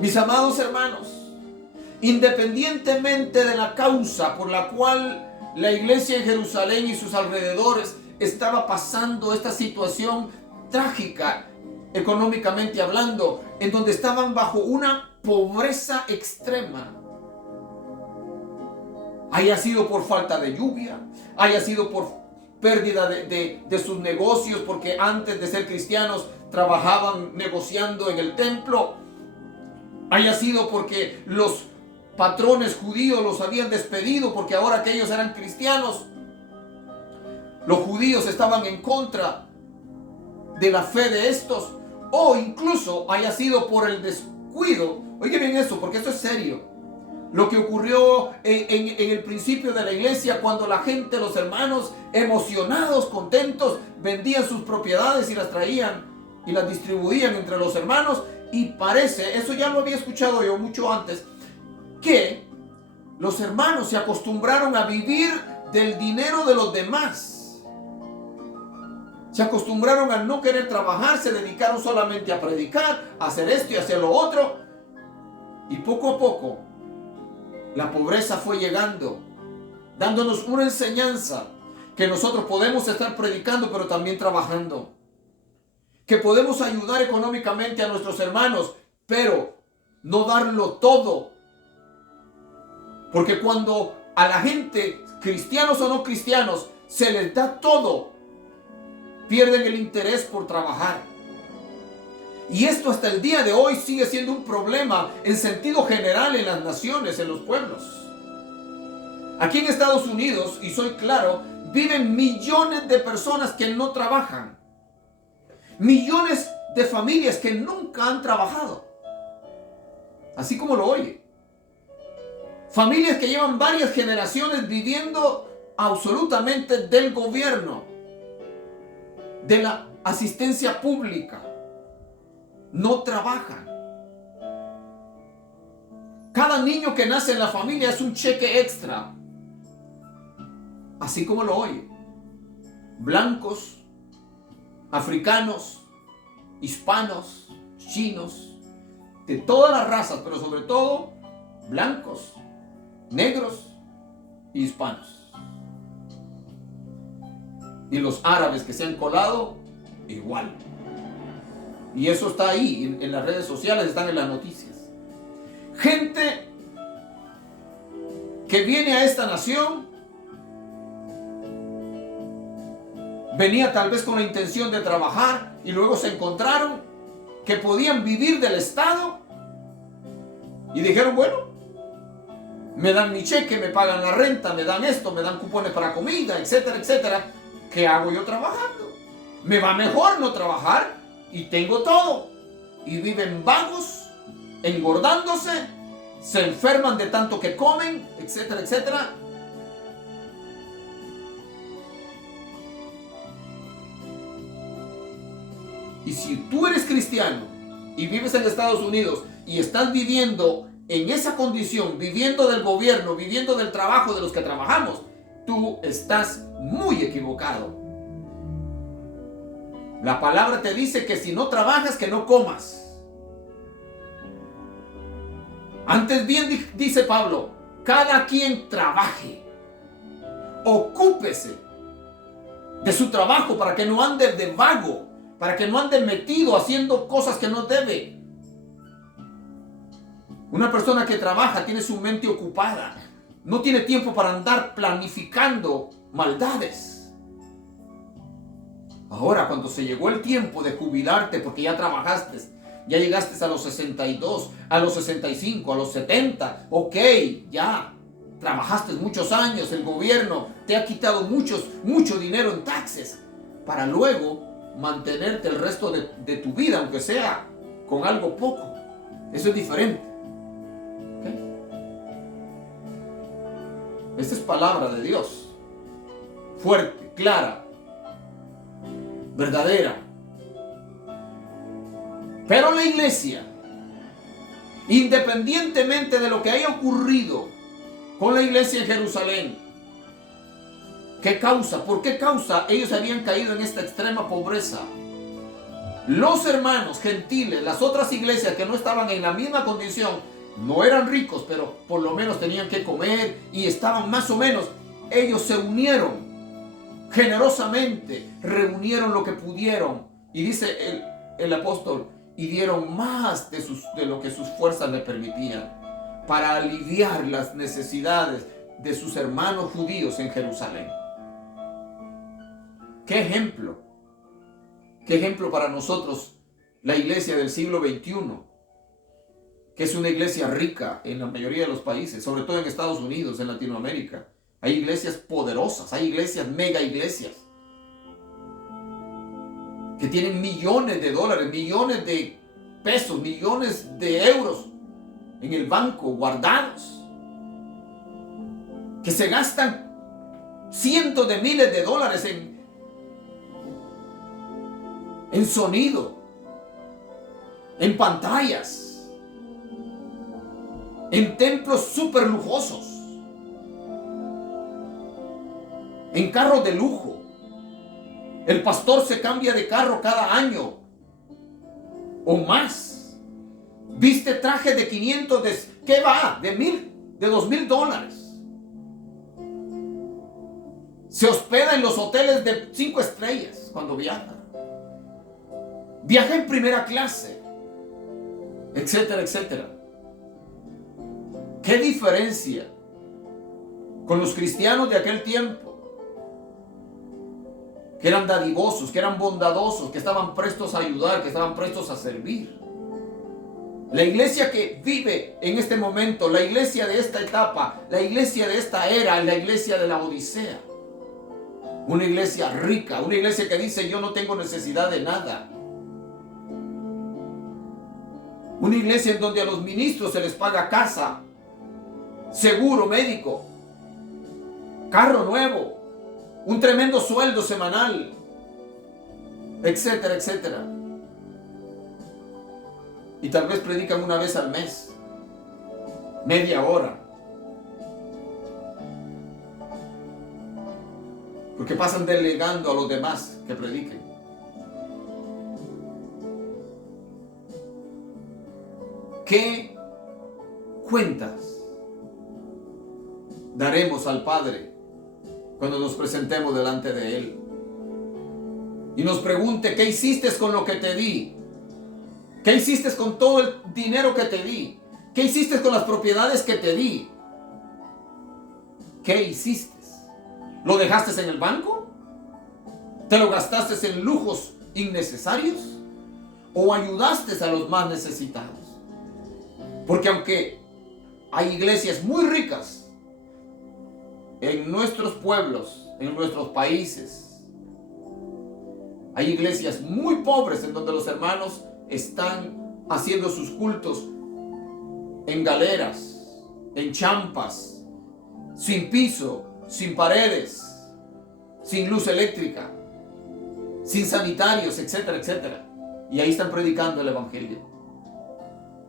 Mis amados hermanos, independientemente de la causa por la cual la iglesia en Jerusalén y sus alrededores estaba pasando esta situación trágica, económicamente hablando, en donde estaban bajo una pobreza extrema, haya sido por falta de lluvia, haya sido por pérdida de sus negocios, porque antes de ser cristianos trabajaban negociando en el templo, haya sido porque los patrones judíos los habían despedido porque ahora que ellos eran cristianos, los judíos estaban en contra de la fe de estos, o incluso haya sido por el descuido. Oye bien esto, porque esto es serio. Lo que ocurrió en el principio de la iglesia, cuando la gente, los hermanos, emocionados, contentos, vendían sus propiedades y las traían y las distribuían entre los hermanos. Y parece, eso ya lo había escuchado yo mucho antes, que los hermanos se acostumbraron a vivir del dinero de los demás. Se acostumbraron a no querer trabajar, se dedicaron solamente a predicar, a hacer esto y a hacer lo otro. Y poco a poco, la pobreza fue llegando, dándonos una enseñanza que nosotros podemos estar predicando, pero también trabajando. Que podemos ayudar económicamente a nuestros hermanos, pero no darlo todo. Porque cuando a la gente, cristianos o no cristianos, se les da todo, pierden el interés por trabajar. Y esto hasta el día de hoy sigue siendo un problema en sentido general en las naciones, en los pueblos. Aquí en Estados Unidos, y soy claro, viven millones de personas que no trabajan. Millones de familias que nunca han trabajado. Así como lo oye. Familias que llevan varias generaciones viviendo absolutamente del gobierno, de la asistencia pública. No trabajan. Cada niño que nace en la familia es un cheque extra. Así como lo oye. Blancos, africanos, hispanos, chinos, de todas las razas, pero sobre todo blancos, negros y hispanos. Y los árabes que se han colado, igual. Y eso está ahí, en las redes sociales, están en las noticias. Gente que viene a esta nación, venía tal vez con la intención de trabajar y luego se encontraron que podían vivir del Estado y dijeron, bueno, me dan mi cheque, me pagan la renta, me dan esto, me dan cupones para comida, etcétera, etcétera. ¿Qué hago yo trabajando? Me va mejor no trabajar y tengo todo. Y viven vagos, engordándose, se enferman de tanto que comen, etcétera, etcétera. Y si tú eres cristiano y vives en Estados Unidos y estás viviendo en esa condición, viviendo del gobierno, viviendo del trabajo de los que trabajamos, tú estás muy equivocado. La palabra te dice que si no trabajas, que no comas. Antes bien, dice Pablo, cada quien trabaje, ocúpese de su trabajo para que no ande de vago, para que no ande metido haciendo cosas que no debe. Una persona que trabaja tiene su mente ocupada, no tiene tiempo para andar planificando maldades. Ahora, cuando se llegó el tiempo de jubilarte porque ya trabajaste, ya llegaste a los 62, a los 65, a los 70, ok, ya trabajaste muchos años, el gobierno te ha quitado mucho dinero en taxes para luego mantenerte el resto de tu vida, aunque sea con algo poco. Eso es diferente. ¿Okay? Esta es palabra de Dios, fuerte, clara, verdadera. Pero la iglesia, independientemente de lo que haya ocurrido con la iglesia en Jerusalén, ¿qué causa? ¿Por qué causa ellos habían caído en esta extrema pobreza? Los hermanos gentiles, las otras iglesias que no estaban en la misma condición, no eran ricos, pero por lo menos tenían que comer y estaban más o menos. Ellos se unieron generosamente, reunieron lo que pudieron. Y dice el apóstol, y dieron más de lo que sus fuerzas le permitían para aliviar las necesidades de sus hermanos judíos en Jerusalén. ¡Qué ejemplo! ¡Qué ejemplo para nosotros la iglesia del siglo XXI! Que es una iglesia rica en la mayoría de los países, sobre todo en Estados Unidos, en Latinoamérica. Hay iglesias poderosas, hay iglesias, mega iglesias, que tienen millones de dólares, millones de pesos, millones de euros en el banco guardados, que se gastan cientos de miles de dólares en sonido, en pantallas, en templos súper lujosos, en carros de lujo. El pastor se cambia de carro cada año o más. Viste traje de 500, ¿qué va? De 1,000, de 2,000 dólares. Se hospeda en los hoteles de 5 estrellas cuando viaja. Viaja en primera clase, etcétera, etcétera. ¿Qué diferencia con los cristianos de aquel tiempo? Que eran dadivosos, que eran bondadosos, que estaban prestos a ayudar, que estaban prestos a servir. La iglesia que vive en este momento, la iglesia de esta etapa, la iglesia de esta era, la iglesia de la Odisea. Una iglesia rica, una iglesia que dice yo no tengo necesidad de nada. Una iglesia en donde a los ministros se les paga casa, seguro médico, carro nuevo, un tremendo sueldo semanal, etcétera, etcétera. Y tal vez predican una vez al mes, media hora. Porque pasan delegando a los demás que prediquen. ¿Qué cuentas daremos al Padre cuando nos presentemos delante de Él y nos pregunte qué hiciste con lo que te di? ¿Qué hiciste con todo el dinero que te di? ¿Qué hiciste con las propiedades que te di? ¿Qué hiciste? ¿Lo dejaste en el banco? ¿Te lo gastaste en lujos innecesarios? ¿O ayudaste a los más necesitados? Porque aunque hay iglesias muy ricas en nuestros pueblos, en nuestros países, hay iglesias muy pobres en donde los hermanos están haciendo sus cultos en galeras, en champas, sin piso, sin paredes, sin luz eléctrica, sin sanitarios, etcétera, etcétera. Y ahí están predicando el evangelio.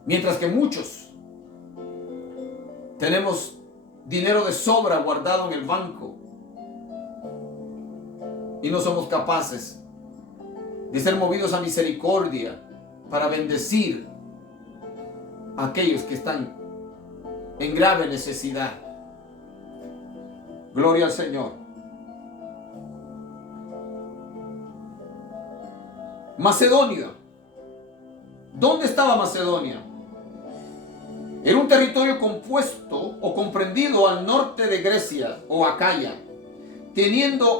Mientras que muchos tenemos dinero de sobra guardado en el banco y no somos capaces de ser movidos a misericordia para bendecir a aquellos que están en grave necesidad. Gloria al Señor. Macedonia. ¿Dónde estaba Macedonia? Era un territorio compuesto o comprendido al norte de Grecia o Acaya, teniendo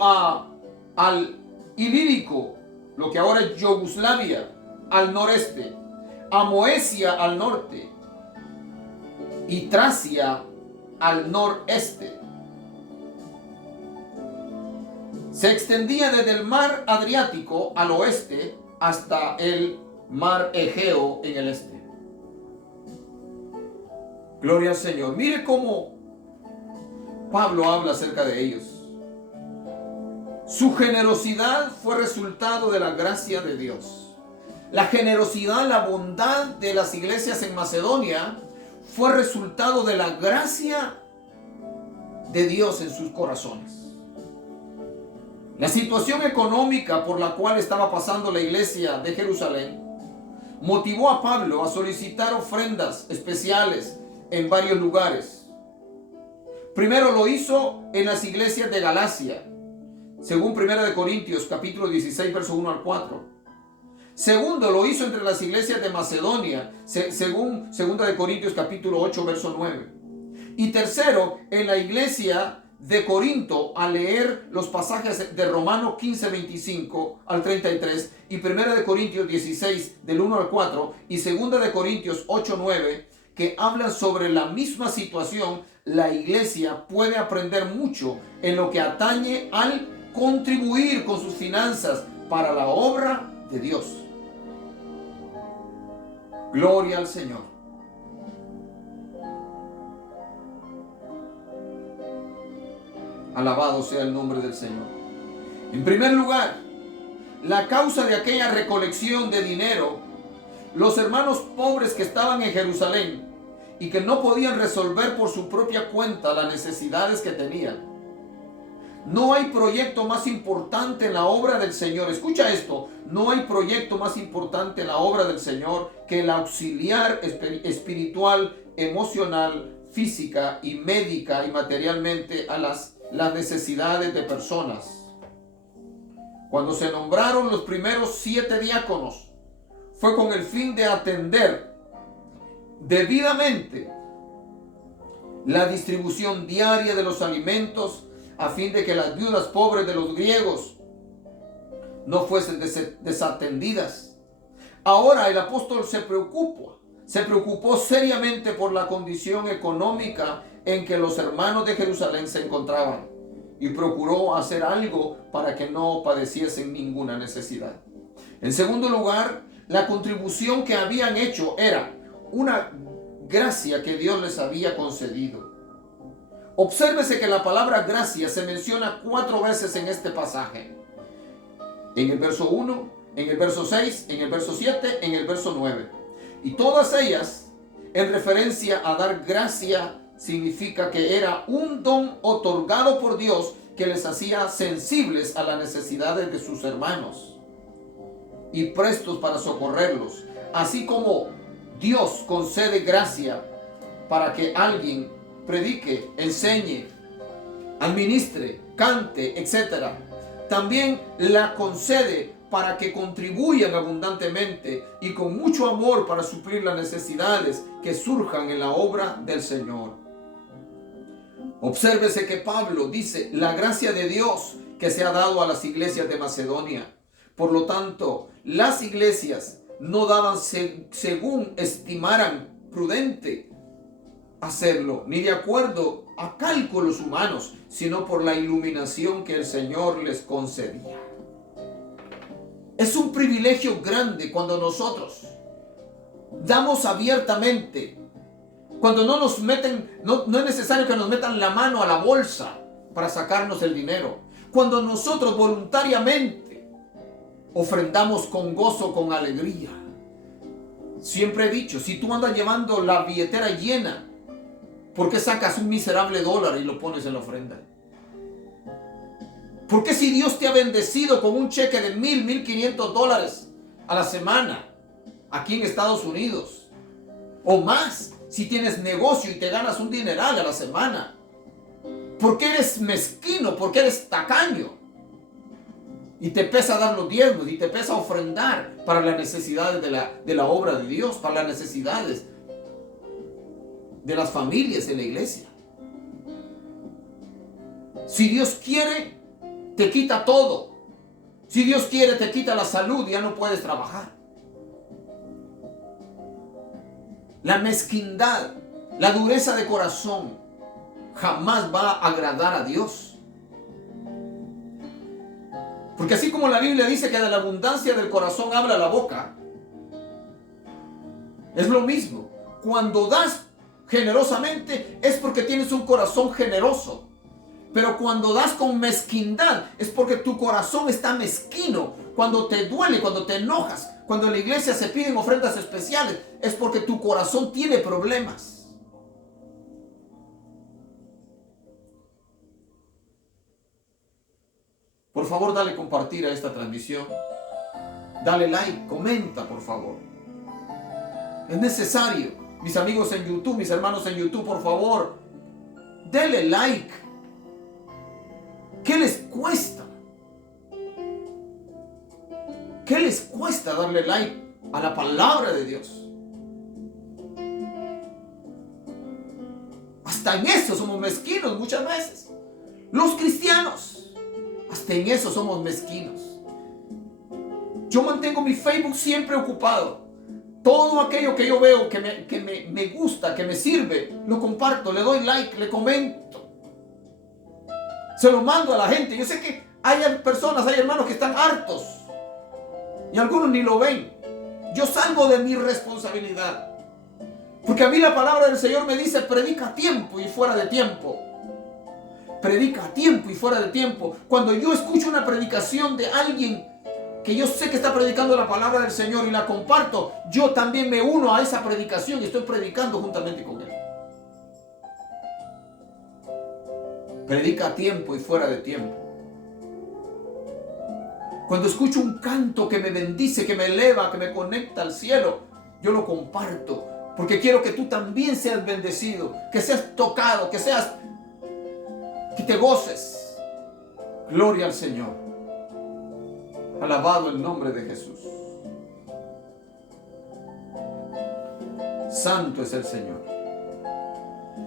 al Ilírico, lo que ahora es Yugoslavia, al noreste, a Moesia al norte y Tracia al noreste. Se extendía desde el mar Adriático al oeste hasta el mar Egeo en el este. Gloria al Señor. Mire cómo Pablo habla acerca de ellos. Su generosidad fue resultado de la gracia de Dios. La generosidad, la bondad de las iglesias en Macedonia fue resultado de la gracia de Dios en sus corazones. La situación económica por la cual estaba pasando la iglesia de Jerusalén motivó a Pablo a solicitar ofrendas especiales en varios lugares. Primero lo hizo en las iglesias de Galacia, según 1 Corintios capítulo 16, verso 1 al 4. Segundo, lo hizo entre las iglesias de Macedonia, según 2 Corintios capítulo 8, verso 9. Y tercero, en la iglesia de Corinto, al leer los pasajes de Romanos 15, 25 al 33 y 1 Corintios 16, del 1 al 4 y 2 Corintios 8, 9, que hablan sobre la misma situación, la iglesia puede aprender mucho en lo que atañe al contribuir con sus finanzas para la obra de Dios. Gloria al Señor. Alabado sea el nombre del Señor. En primer lugar, la causa de aquella recolección de dinero, los hermanos pobres que estaban en Jerusalén y que no podían resolver por su propia cuenta las necesidades que tenían. No hay proyecto más importante en la obra del Señor. Escucha esto. No hay proyecto más importante en la obra del Señor que el auxiliar espiritual, emocional, física y médica y materialmente a las necesidades de personas. Cuando se nombraron los primeros 7 diáconos, fue con el fin de atender debidamente la distribución diaria de los alimentos, a fin de que las viudas pobres de los griegos no fuesen desatendidas. Ahora el apóstol se preocupó seriamente por la condición económica en que los hermanos de Jerusalén se encontraban y procuró hacer algo para que no padeciesen ninguna necesidad. En segundo lugar, la contribución que habían hecho era una gracia que Dios les había concedido. Obsérvese que la palabra gracia se menciona 4 veces en este pasaje. En el verso 1, en el verso 6, en el verso 7, en el verso 9. Y todas ellas, en referencia a dar gracia, significa que era un don otorgado por Dios que les hacía sensibles a las necesidades de sus hermanos y prestos para socorrerlos. Así como Dios concede gracia para que alguien predique, enseñe, administre, cante, etc., también la concede para que contribuyan abundantemente y con mucho amor para suplir las necesidades que surjan en la obra del Señor. Obsérvese que Pablo dice la gracia de Dios que se ha dado a las iglesias de Macedonia. Por lo tanto, las iglesias no daban según estimaran prudente hacerlo, ni de acuerdo a cálculos humanos, sino por la iluminación que el Señor les concedía. Es un privilegio grande cuando nosotros damos abiertamente, cuando no nos meten, no es necesario que nos metan la mano a la bolsa para sacarnos el dinero. Cuando nosotros voluntariamente ofrendamos con gozo, con alegría. Siempre he dicho, si tú andas llevando la billetera llena, ¿por qué sacas un miserable dólar y lo pones en la ofrenda? ¿Por qué si Dios te ha bendecido con un cheque de $1,500 a la semana aquí en Estados Unidos o más, si tienes negocio y te ganas un dineral a la semana? ¿Por qué eres mezquino? ¿Por qué eres tacaño? Y te pesa dar los diezmos y te pesa ofrendar para las necesidades de la obra de Dios, para las necesidades de las familias en la iglesia. Si Dios quiere, te quita todo. Si Dios quiere, te quita la salud y ya no puedes trabajar. La mezquindad, la dureza de corazón jamás va a agradar a Dios. Porque así como la Biblia dice que de la abundancia del corazón habla la boca, es lo mismo. Cuando das generosamente es porque tienes un corazón generoso. Pero cuando das con mezquindad es porque tu corazón está mezquino. Cuando te duele, cuando te enojas, cuando en la iglesia se piden ofrendas especiales, es porque tu corazón tiene problemas. Por favor, dale compartir a esta transmisión. Dale like, comenta, por favor. Es necesario. Mis amigos en YouTube, mis hermanos en YouTube, por favor, denle like. ¿Qué les cuesta? ¿Qué les cuesta darle like a la palabra de Dios? Hasta en eso somos mezquinos muchas veces. Los cristianos. Hasta en eso somos mezquinos. Yo mantengo mi Facebook siempre ocupado. Todo aquello que yo veo que me gusta, que me sirve, lo comparto, le doy like, le comento. Se lo mando a la gente. Yo sé que hay personas, hay hermanos que están hartos. Y algunos ni lo ven. Yo salgo de mi responsabilidad. Porque a mí la palabra del Señor me dice, predica a tiempo y fuera de tiempo. Predica a tiempo y fuera de tiempo. Cuando yo escucho una predicación de alguien que yo sé que está predicando la palabra del Señor y la comparto, yo también me uno a esa predicación y estoy predicando juntamente con él. Predica a tiempo y fuera de tiempo. Cuando escucho un canto que me bendice, que me eleva, que me conecta al cielo, yo lo comparto porque quiero que tú también seas bendecido, que seas tocado, que te goces. Gloria al Señor. Alabado el nombre de Jesús. Santo es el Señor.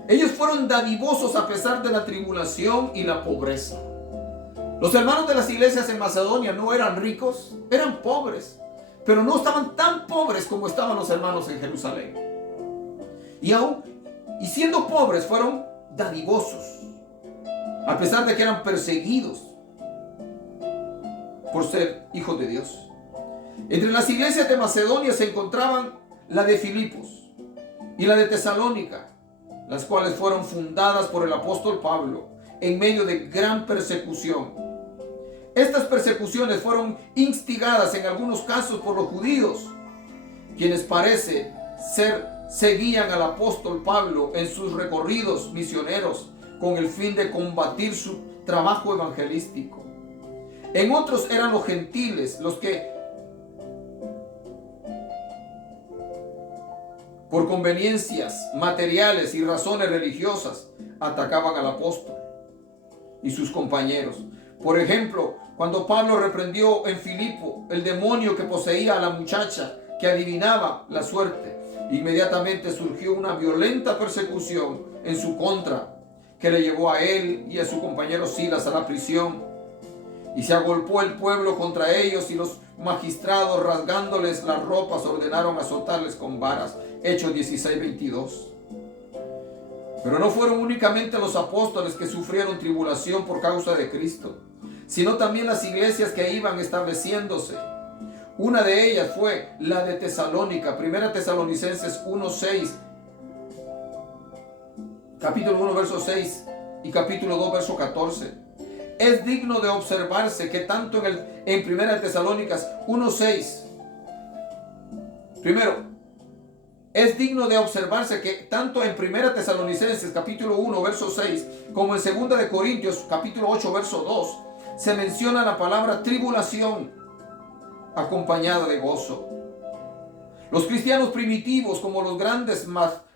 Ellos fueron dadivosos a pesar de la tribulación y la pobreza. Los hermanos de las iglesias en Macedonia no eran ricos, eran pobres, pero no estaban tan pobres como estaban los hermanos en Jerusalén. Y siendo pobres fueron dadivosos, a pesar de que eran perseguidos por ser hijos de Dios. Entre las iglesias de Macedonia se encontraban la de Filipos y la de Tesalónica, las cuales fueron fundadas por el apóstol Pablo en medio de gran persecución. Estas persecuciones fueron instigadas en algunos casos por los judíos, quienes parece ser seguían al apóstol Pablo en sus recorridos misioneros con el fin de combatir su trabajo evangelístico. En otros eran los gentiles los que por conveniencias materiales y razones religiosas atacaban al apóstol y sus compañeros. Por ejemplo, cuando Pablo reprendió en Filipo el demonio que poseía a la muchacha que adivinaba la suerte, inmediatamente surgió una violenta persecución en su contra que le llevó a él y a su compañero Silas a la prisión. Y se agolpó el pueblo contra ellos y los magistrados, rasgándoles las ropas, ordenaron azotarles con varas. Hechos 16:22. Pero no fueron únicamente los apóstoles que sufrieron tribulación por causa de Cristo, sino también las iglesias que iban estableciéndose. Una de ellas fue la de Tesalónica, 1 Tesalonicenses 1:6, capítulo 1, verso 6 y capítulo 2, verso 14. Es digno de observarse que tanto en 1 Tesalónicas 1:6, primero, es digno de observarse que tanto en 1 Tesalonicenses capítulo 1, verso 6, como en 2 de Corintios capítulo 8, verso 2, se menciona la palabra tribulación acompañada de gozo. Los cristianos primitivos, como los grandes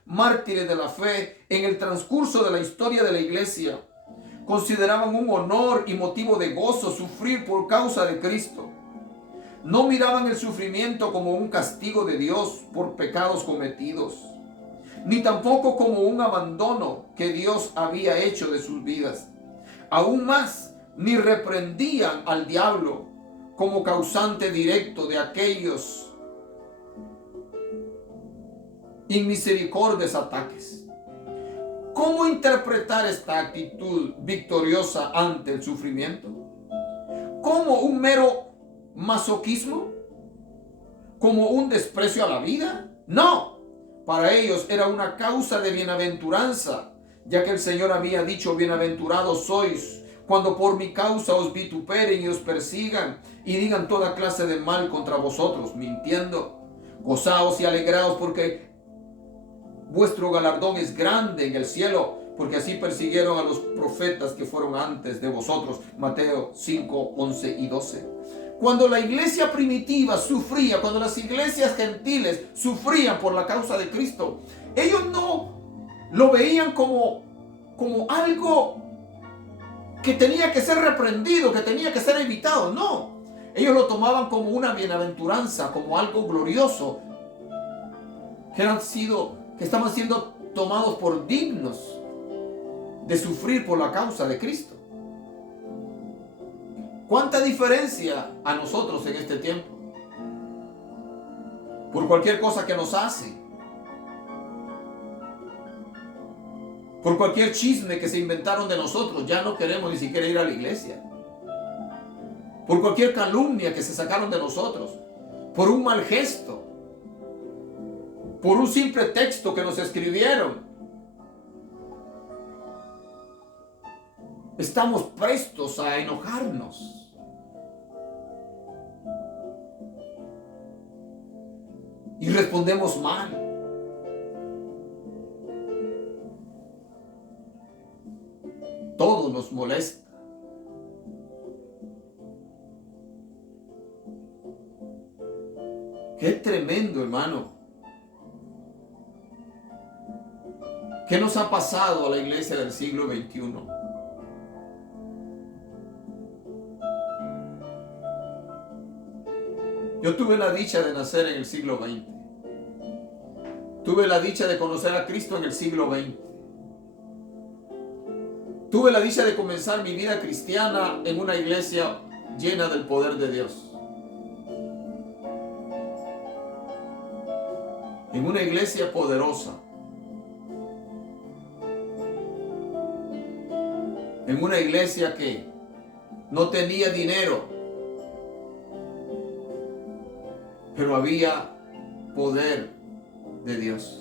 mártires de la fe en el transcurso de la historia de la iglesia consideraban un honor y motivo de gozo sufrir por causa de Cristo. No miraban el sufrimiento como un castigo de Dios por pecados cometidos, ni tampoco como un abandono que Dios había hecho de sus vidas. Aún más, ni reprendían al diablo como causante directo de aquellos inmisericordios ataques. ¿Cómo interpretar esta actitud victoriosa ante el sufrimiento? ¿Como un mero masoquismo? ¿Como un desprecio a la vida? No, para ellos era una causa de bienaventuranza, ya que el Señor había dicho: bienaventurados sois cuando por mi causa os vituperen y os persigan y digan toda clase de mal contra vosotros, mintiendo. Gozaos y alegraos, porque vuestro galardón es grande en el cielo, porque así persiguieron a los profetas que fueron antes de vosotros. Mateo 5, 11 y 12. Cuando la iglesia primitiva sufría, cuando las iglesias gentiles sufrían por la causa de Cristo, ellos no lo veían como algo que tenía que ser reprendido, que tenía que ser evitado. No, ellos lo tomaban como una bienaventuranza, como algo glorioso, que estaban siendo tomados por dignos de sufrir por la causa de Cristo. ¿Cuánta diferencia a nosotros en este tiempo? Por cualquier cosa que nos hacen, por cualquier chisme que se inventaron de nosotros, ya no queremos ni siquiera ir a la iglesia. Por cualquier calumnia que se sacaron de nosotros, por un mal gesto, por un simple texto que nos escribieron, estamos prestos a enojarnos. Y respondemos mal. Todo nos molesta. Qué tremendo, hermano. ¿Qué nos ha pasado a la iglesia del siglo XXI? Yo tuve la dicha de nacer en el siglo XX. Tuve la dicha de conocer a Cristo en el siglo XX. Tuve la dicha de comenzar mi vida cristiana en una iglesia llena del poder de Dios. En una iglesia poderosa. En una iglesia que no tenía dinero, pero había poder de Dios.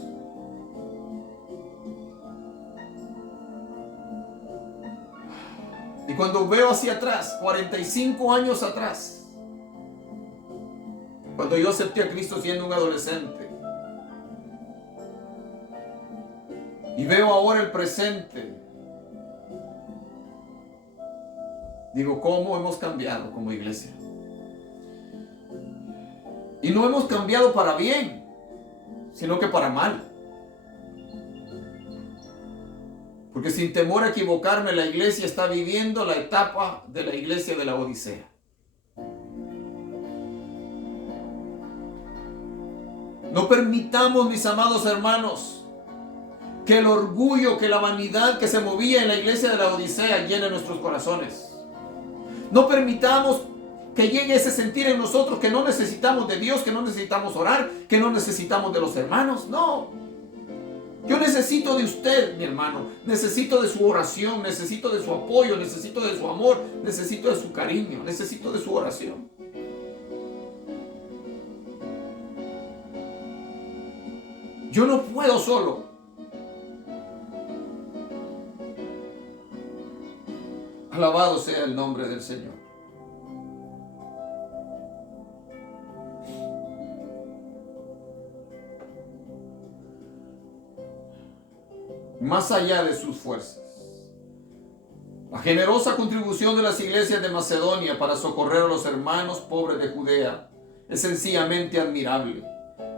Y cuando veo hacia atrás, 45 años atrás, cuando yo acepté a Cristo siendo un adolescente, y veo ahora el presente, digo, ¿cómo hemos cambiado como iglesia? Y no hemos cambiado para bien, sino que para mal. Porque sin temor a equivocarme, la iglesia está viviendo la etapa de la iglesia de la Odisea. No permitamos, mis amados hermanos, que el orgullo, que la vanidad que se movía en la iglesia de la Odisea llene nuestros corazones. No permitamos que llegue ese sentir en nosotros que no necesitamos de Dios, que no necesitamos orar, que no necesitamos de los hermanos. No. Yo necesito de usted, mi hermano. Necesito de su oración, necesito de su apoyo, necesito de su amor, necesito de su cariño, necesito de su oración. Yo no puedo solo. Alabado sea el nombre del Señor. Más allá de sus fuerzas, la generosa contribución de las iglesias de Macedonia para socorrer a los hermanos pobres de Judea es sencillamente admirable.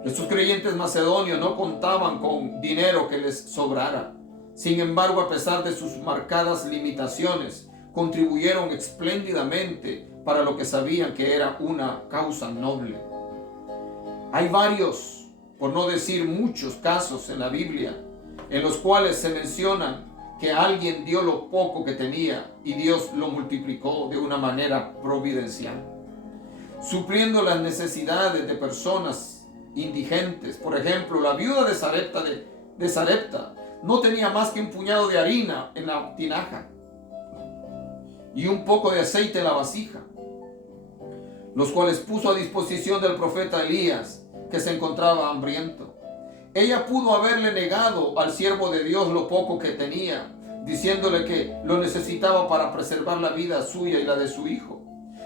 Estos creyentes macedonios no contaban con dinero que les sobrara. Sin embargo, a pesar de sus marcadas limitaciones, contribuyeron espléndidamente para lo que sabían que era una causa noble. Hay varios, por no decir muchos casos en la Biblia, en los cuales se mencionan que alguien dio lo poco que tenía y Dios lo multiplicó de una manera providencial, supliendo las necesidades de personas indigentes. Por ejemplo, la viuda de Sarepta no tenía más que un puñado de harina en la tinaja y un poco de aceite en la vasija, los cuales puso a disposición del profeta Elías, que se encontraba hambriento. Ella pudo haberle negado al siervo de Dios lo poco que tenía, diciéndole que lo necesitaba para preservar la vida suya y la de su hijo.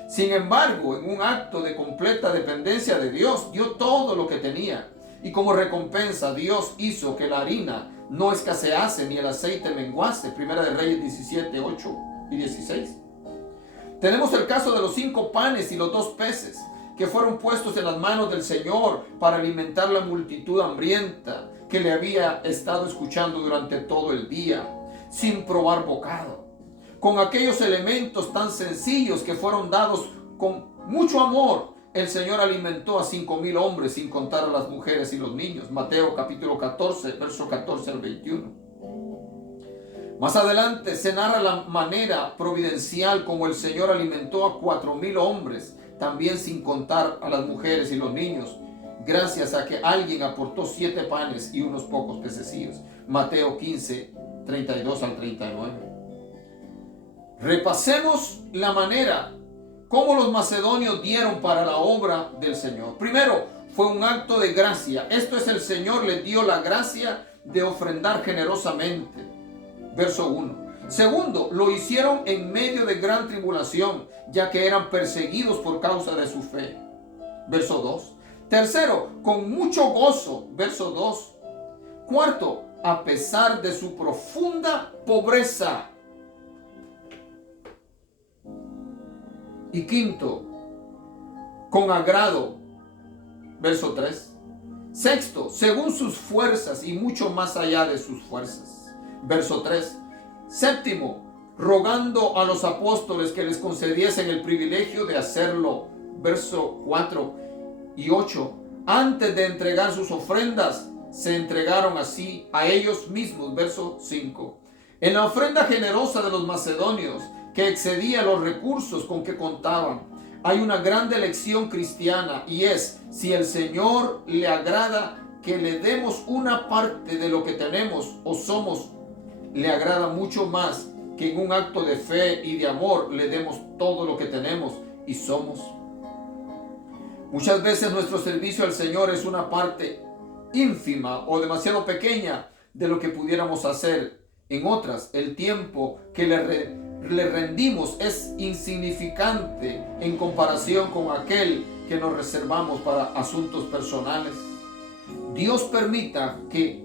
Sin embargo, en un acto de completa dependencia de Dios, dio todo lo que tenía. Y como recompensa, Dios hizo que la harina no escasease ni el aceite menguase. Primera de Reyes 17, 8 y 16. Tenemos el caso de los 5 panes y los 2 peces que fueron puestos en las manos del Señor para alimentar la multitud hambrienta que le había estado escuchando durante todo el día, sin probar bocado. Con aquellos elementos tan sencillos que fueron dados con mucho amor, el Señor alimentó a 5,000 hombres, sin contar a las mujeres y los niños. Mateo capítulo 14, verso 14 al 21. Más adelante se narra la manera providencial como el Señor alimentó a 4,000 hombres, también sin contar a las mujeres y los niños, gracias a que alguien aportó 7 panes y unos pocos pececillos. Mateo 15, 32 al 39. Repasemos la manera como los macedonios dieron para la obra del Señor. Primero, fue un acto de gracia. Esto es, el Señor les dio la gracia de ofrendar generosamente. Verso 1. Segundo, lo hicieron en medio de gran tribulación, ya que eran perseguidos por causa de su fe. Verso 2. Tercero, con mucho gozo. Verso 2. Cuarto, a pesar de su profunda pobreza. Y quinto, con agrado. Verso 3. Sexto, según sus fuerzas y mucho más allá de sus fuerzas. Verso 3. Séptimo, rogando a los apóstoles que les concediesen el privilegio de hacerlo. Verso 4 y 8. Antes de entregar sus ofrendas, se entregaron así a ellos mismos. Verso 5. En la ofrenda generosa de los macedonios, que excedía los recursos con que contaban, hay una grande lección cristiana, y es: si el Señor le agrada que le demos una parte de lo que tenemos o somos, le agrada mucho más que en un acto de fe y de amor le demos todo lo que tenemos y somos. Muchas veces nuestro servicio al Señor es una parte ínfima o demasiado pequeña de lo que pudiéramos hacer. En otras, el tiempo que le rendimos es insignificante en comparación con aquel que nos reservamos para asuntos personales. Dios permita que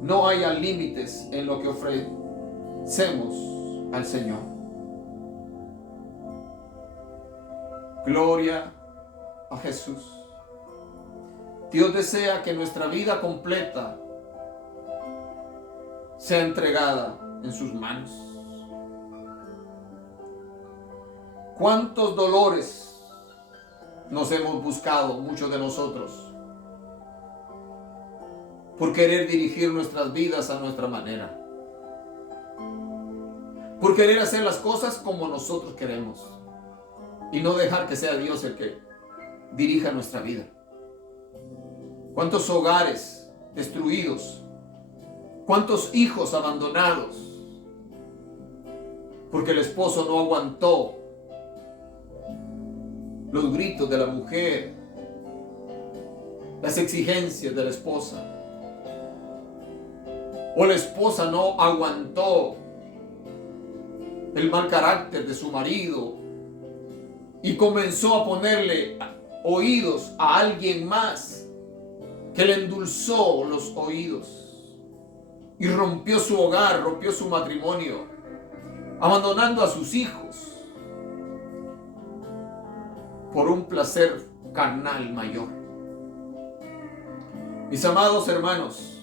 no haya límites en lo que ofrecemos al Señor. Gloria a Jesús. Dios desea que nuestra vida completa sea entregada en sus manos. ¿Cuántos dolores nos hemos buscado, muchos de nosotros, por querer dirigir nuestras vidas a nuestra manera? Por querer hacer las cosas como nosotros queremos y no dejar que sea Dios el que dirija nuestra vida. ¿Cuántos hogares destruidos? ¿Cuántos hijos abandonados? Porque el esposo no aguantó los gritos de la mujer, las exigencias de la esposa. O la esposa no aguantó el mal carácter de su marido y comenzó a ponerle oídos a alguien más que le endulzó los oídos y rompió su hogar, rompió su matrimonio, abandonando a sus hijos por un placer carnal mayor. Mis amados hermanos,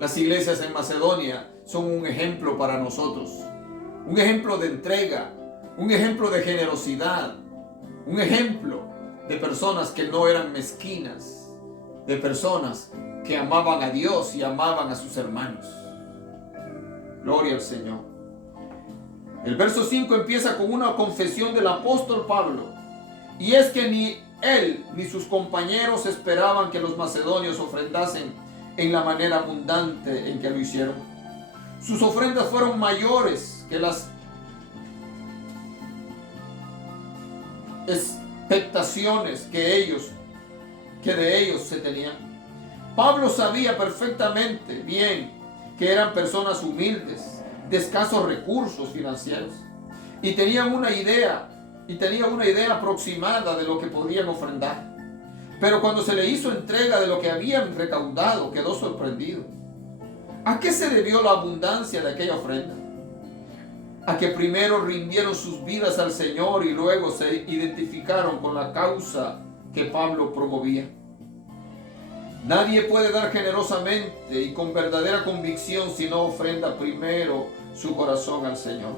las iglesias en Macedonia son un ejemplo para nosotros, un ejemplo de entrega, un ejemplo de generosidad, un ejemplo de personas que no eran mezquinas, de personas que amaban a Dios y amaban a sus hermanos. Gloria al Señor. El verso 5 empieza con una confesión del apóstol Pablo, y es que ni él ni sus compañeros esperaban que los macedonios ofrendasen en la manera abundante en que lo hicieron. Sus ofrendas fueron mayores que las expectaciones que de ellos se tenían. Pablo sabía perfectamente bien que eran personas humildes, de escasos recursos financieros, y tenían una idea aproximada de lo que podían ofrendar. Pero cuando se le hizo entrega de lo que habían recaudado, quedó sorprendido. ¿A qué se debió la abundancia de aquella ofrenda? A que primero rindieron sus vidas al Señor y luego se identificaron con la causa que Pablo promovía. Nadie puede dar generosamente y con verdadera convicción si no ofrenda primero su corazón al Señor.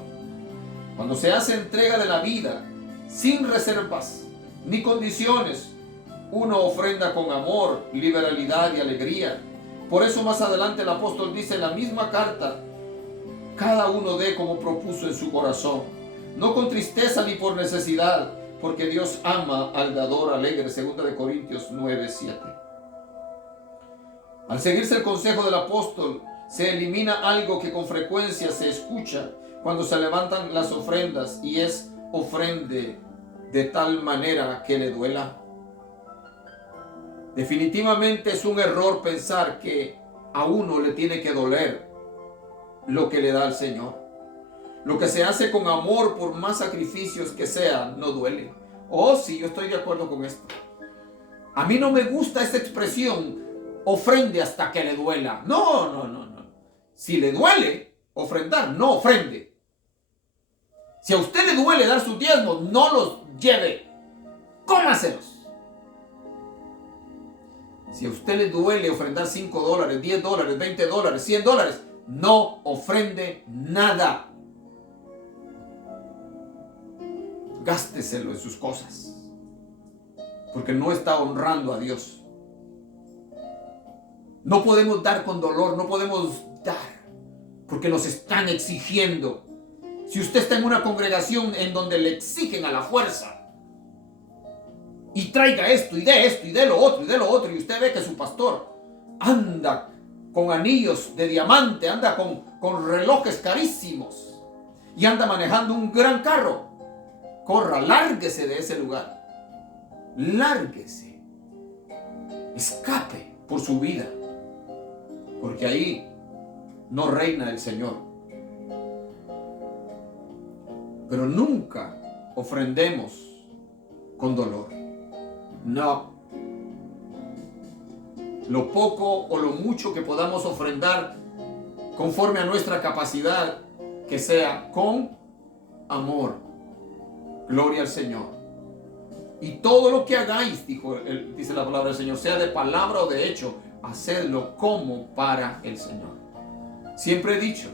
Cuando se hace entrega de la vida, sin reservas ni condiciones, uno ofrenda con amor, liberalidad y alegría. Por eso más adelante el apóstol dice en la misma carta: cada uno dé como propuso en su corazón, no con tristeza ni por necesidad, porque Dios ama al dador alegre. 2 Corintios 9:7. Al seguirse el consejo del apóstol, se elimina algo que con frecuencia se escucha cuando se levantan las ofrendas, y es: ofrende de tal manera que le duela. Definitivamente es un error pensar que a uno le tiene que doler lo que le da al Señor. Lo que se hace con amor, por más sacrificios que sean, no duele. Oh, sí, yo estoy de acuerdo con esto. A mí no me gusta esa expresión: ofrende hasta que le duela. No. Si le duele ofrendar, no ofrende. Si a usted le duele dar sus diezmos, no los lleve. Cómaselos. Si a usted le duele ofrendar $5, $10, $20, $100, no ofrende nada. Gásteselo en sus cosas, porque no está honrando a Dios. No podemos dar con dolor, no podemos dar porque nos están exigiendo. Si usted está en una congregación en donde le exigen a la fuerza, y traiga esto, y dé lo otro, y usted ve que su pastor anda con anillos de diamante, anda con relojes carísimos, y anda manejando un gran carro, corra, lárguese de ese lugar. Lárguese. Escape por su vida, porque ahí no reina el Señor. Pero nunca ofrendemos con dolor. No. Lo poco o lo mucho que podamos ofrendar, conforme a nuestra capacidad, que sea con amor. Gloria al Señor. Y todo lo que hagáis, dice la palabra del Señor, sea de palabra o de hecho, hacedlo como para el Señor. Siempre he dicho,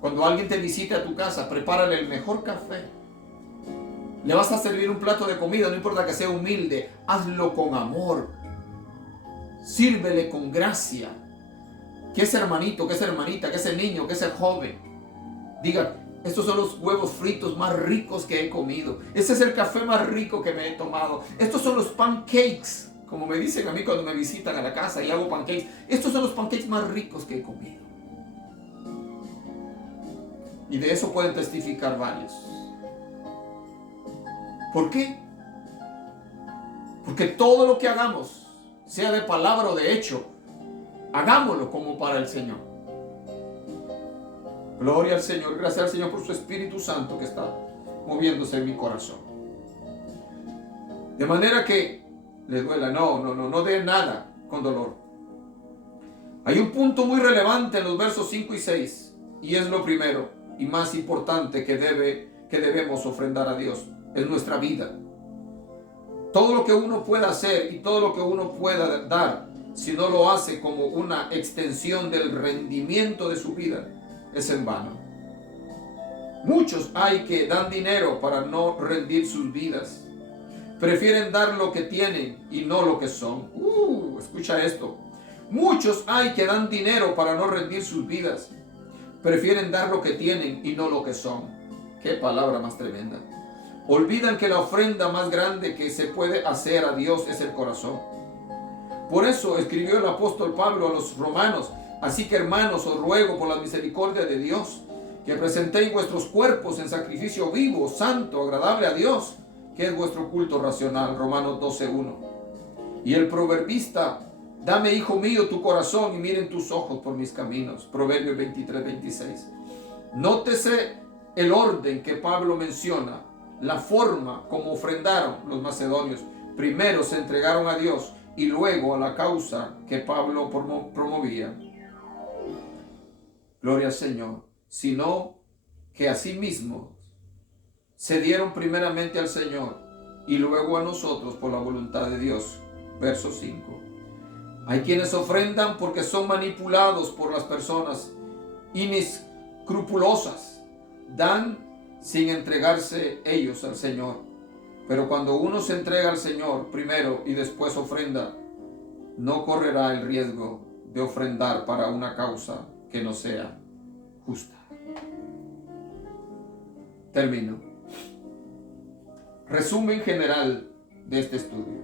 cuando alguien te visite a tu casa, prepárale el mejor café. Le vas a servir un plato de comida, no importa que sea humilde, hazlo con amor. Sírvele con gracia. Que ese hermanito, que esa hermanita, que ese niño, que ese joven diga: estos son los huevos fritos más ricos que he comido. Ese es el café más rico que me he tomado. Estos son los pancakes, como me dicen a mí cuando me visitan a la casa y hago pancakes. Estos son los pancakes más ricos que he comido. Y de eso pueden testificar varios. ¿Por qué? Porque todo lo que hagamos, sea de palabra o de hecho, hagámoslo como para el Señor. Gloria al Señor. Gracias al Señor por su Espíritu Santo que está moviéndose en mi corazón. De manera que le duela. No dé nada con dolor. Hay un punto muy relevante en los versos 5 y 6. Y es lo primero y más importante que debemos ofrendar a Dios. Es nuestra vida. Todo lo que uno pueda hacer y todo lo que uno pueda dar si no lo hace como una extensión del rendimiento de su vida, es en vano. Muchos hay que dan dinero para no rendir sus vidas. Prefieren dar lo que tienen y no lo que son. Escucha esto. Muchos hay que dan dinero para no rendir sus vidas. Prefieren dar lo que tienen y no lo que son. Qué palabra más tremenda. Olvidan que la ofrenda más grande que se puede hacer a Dios es el corazón. Por eso escribió el apóstol Pablo a los romanos: así que, hermanos, os ruego por la misericordia de Dios, que presentéis vuestros cuerpos en sacrificio vivo, santo, agradable a Dios, que es vuestro culto racional. Romanos 12:1. Y el proverbista: dame, hijo mío, tu corazón y miren tus ojos por mis caminos. Proverbios 23:26. Nótese el orden que Pablo menciona, la forma como ofrendaron los macedonios. Primero se entregaron a Dios y luego a la causa que Pablo promovía. Gloria al Señor. Sino que asimismo se dieron primeramente al Señor y luego a nosotros por la voluntad de Dios. Verso 5. Hay quienes ofrendan porque son manipulados por las personas inescrupulosas. Dan sin entregarse ellos al Señor. Pero cuando uno se entrega al Señor primero y después ofrenda, no correrá el riesgo de ofrendar para una causa que no sea justa. Termino. Resumen general de este estudio.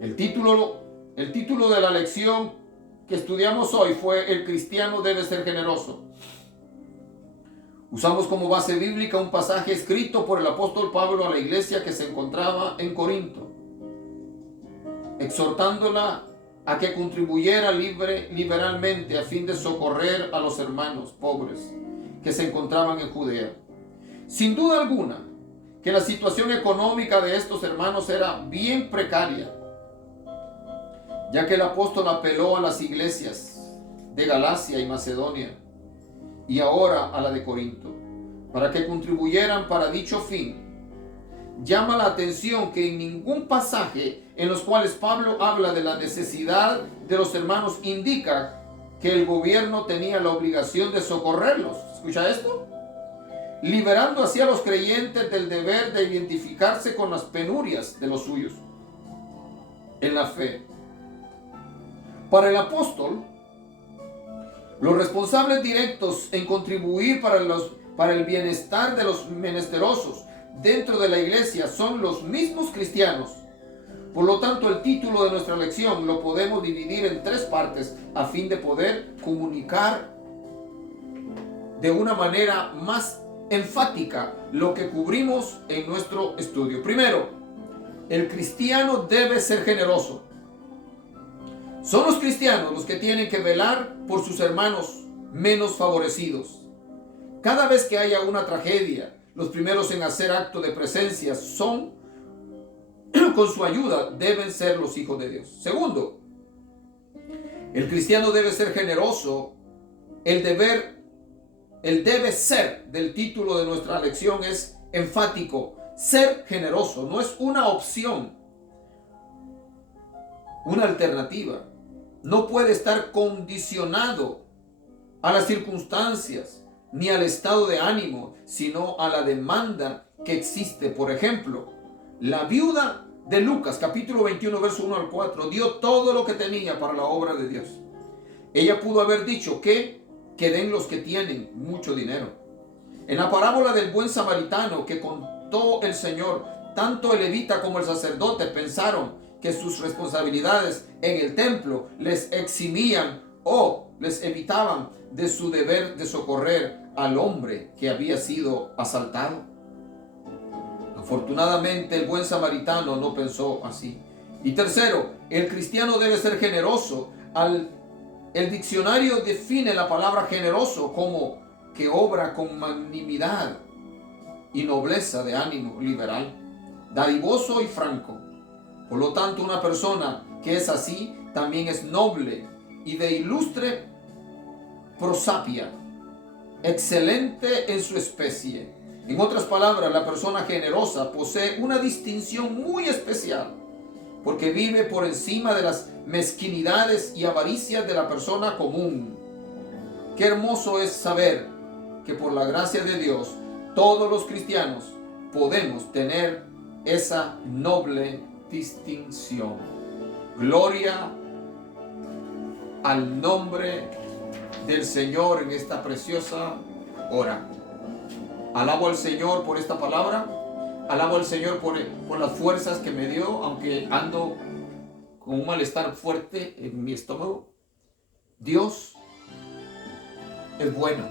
El título de la lección que estudiamos hoy fue: el cristiano debe ser generoso. Usamos como base bíblica un pasaje escrito por el apóstol Pablo a la iglesia que se encontraba en Corinto, exhortándola a que contribuyera liberalmente a fin de socorrer a los hermanos pobres que se encontraban en Judea. Sin duda alguna que la situación económica de estos hermanos era bien precaria, ya que el apóstol apeló a las iglesias de Galacia y Macedonia y ahora a la de Corinto para que contribuyeran para dicho fin. Llama la atención que en ningún pasaje en los cuales Pablo habla de la necesidad de los hermanos indica que el gobierno tenía la obligación de socorrerlos. ¿Escucha esto? Liberando así a los creyentes del deber de identificarse con las penurias de los suyos en la fe. Para el apóstol, los responsables directos en contribuir para el bienestar de los menesterosos dentro de la iglesia son los mismos cristianos. Por lo tanto, el título de nuestra lección lo podemos dividir en 3 partes a fin de poder comunicar de una manera más enfática lo que cubrimos en nuestro estudio. Primero, el cristiano debe ser generoso. Son los cristianos los que tienen que velar por sus hermanos menos favorecidos. Cada vez que haya una tragedia, los primeros en hacer acto de presencia con su ayuda, deben ser los hijos de Dios. Segundo, el cristiano debe ser generoso. El debe ser del título de nuestra lección es enfático. Ser generoso no es una opción, una alternativa. No puede estar condicionado a las circunstancias ni al estado de ánimo, sino a la demanda que existe. Por ejemplo, la viuda de Lucas, capítulo 21, verso 1 al 4, dio todo lo que tenía para la obra de Dios. Ella pudo haber dicho que den los que tienen mucho dinero. En la parábola del buen samaritano que contó el Señor, tanto el levita como el sacerdote pensaron que sus responsabilidades en el templo les eximían o les evitaban de su deber de socorrer al hombre que había sido asaltado. Afortunadamente, el buen samaritano no pensó así. Y tercero, el cristiano debe ser generoso. El diccionario define la palabra generoso como que obra con magnanimidad y nobleza de ánimo liberal, dadivoso y franco. Por lo tanto, una persona que es así también es noble y de ilustre prosapia, excelente en su especie. En otras palabras, la persona generosa posee una distinción muy especial porque vive por encima de las mezquinidades y avaricias de la persona común. Qué hermoso es saber que por la gracia de Dios, todos los cristianos podemos tener esa noble distinción. Gloria al nombre del Señor en esta preciosa hora. Alabo al Señor por esta palabra. Alabo al Señor por las fuerzas que me dio, aunque ando con un malestar fuerte en mi estómago. Dios es bueno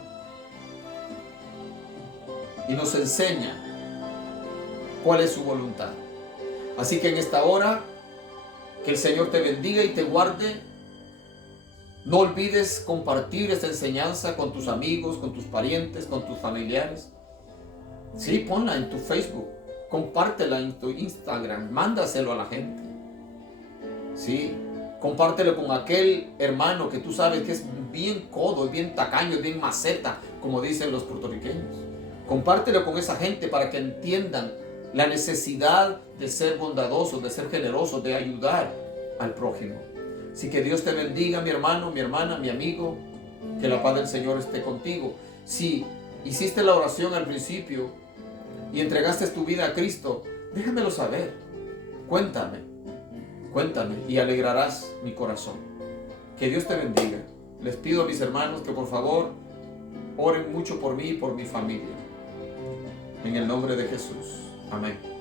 y nos enseña cuál es su voluntad. Así que en esta hora, que el Señor te bendiga y te guarde. No olvides compartir esta enseñanza con tus amigos, con tus parientes, con tus familiares. Sí, ponla en tu Facebook, compártela en tu Instagram, mándaselo a la gente. Sí, compártelo con aquel hermano que tú sabes que es bien codo, es bien tacaño, es bien maceta, como dicen los puertorriqueños. Compártelo con esa gente para que entiendan la necesidad de ser bondadosos, de ser generosos, de ayudar al prójimo. Así que Dios te bendiga, mi hermano, mi hermana, mi amigo. Que la paz del Señor esté contigo. Si hiciste la oración al principio y entregaste tu vida a Cristo, déjamelo saber. Cuéntame y alegrarás mi corazón. Que Dios te bendiga. Les pido a mis hermanos que por favor oren mucho por mí y por mi familia. En el nombre de Jesús. Amén.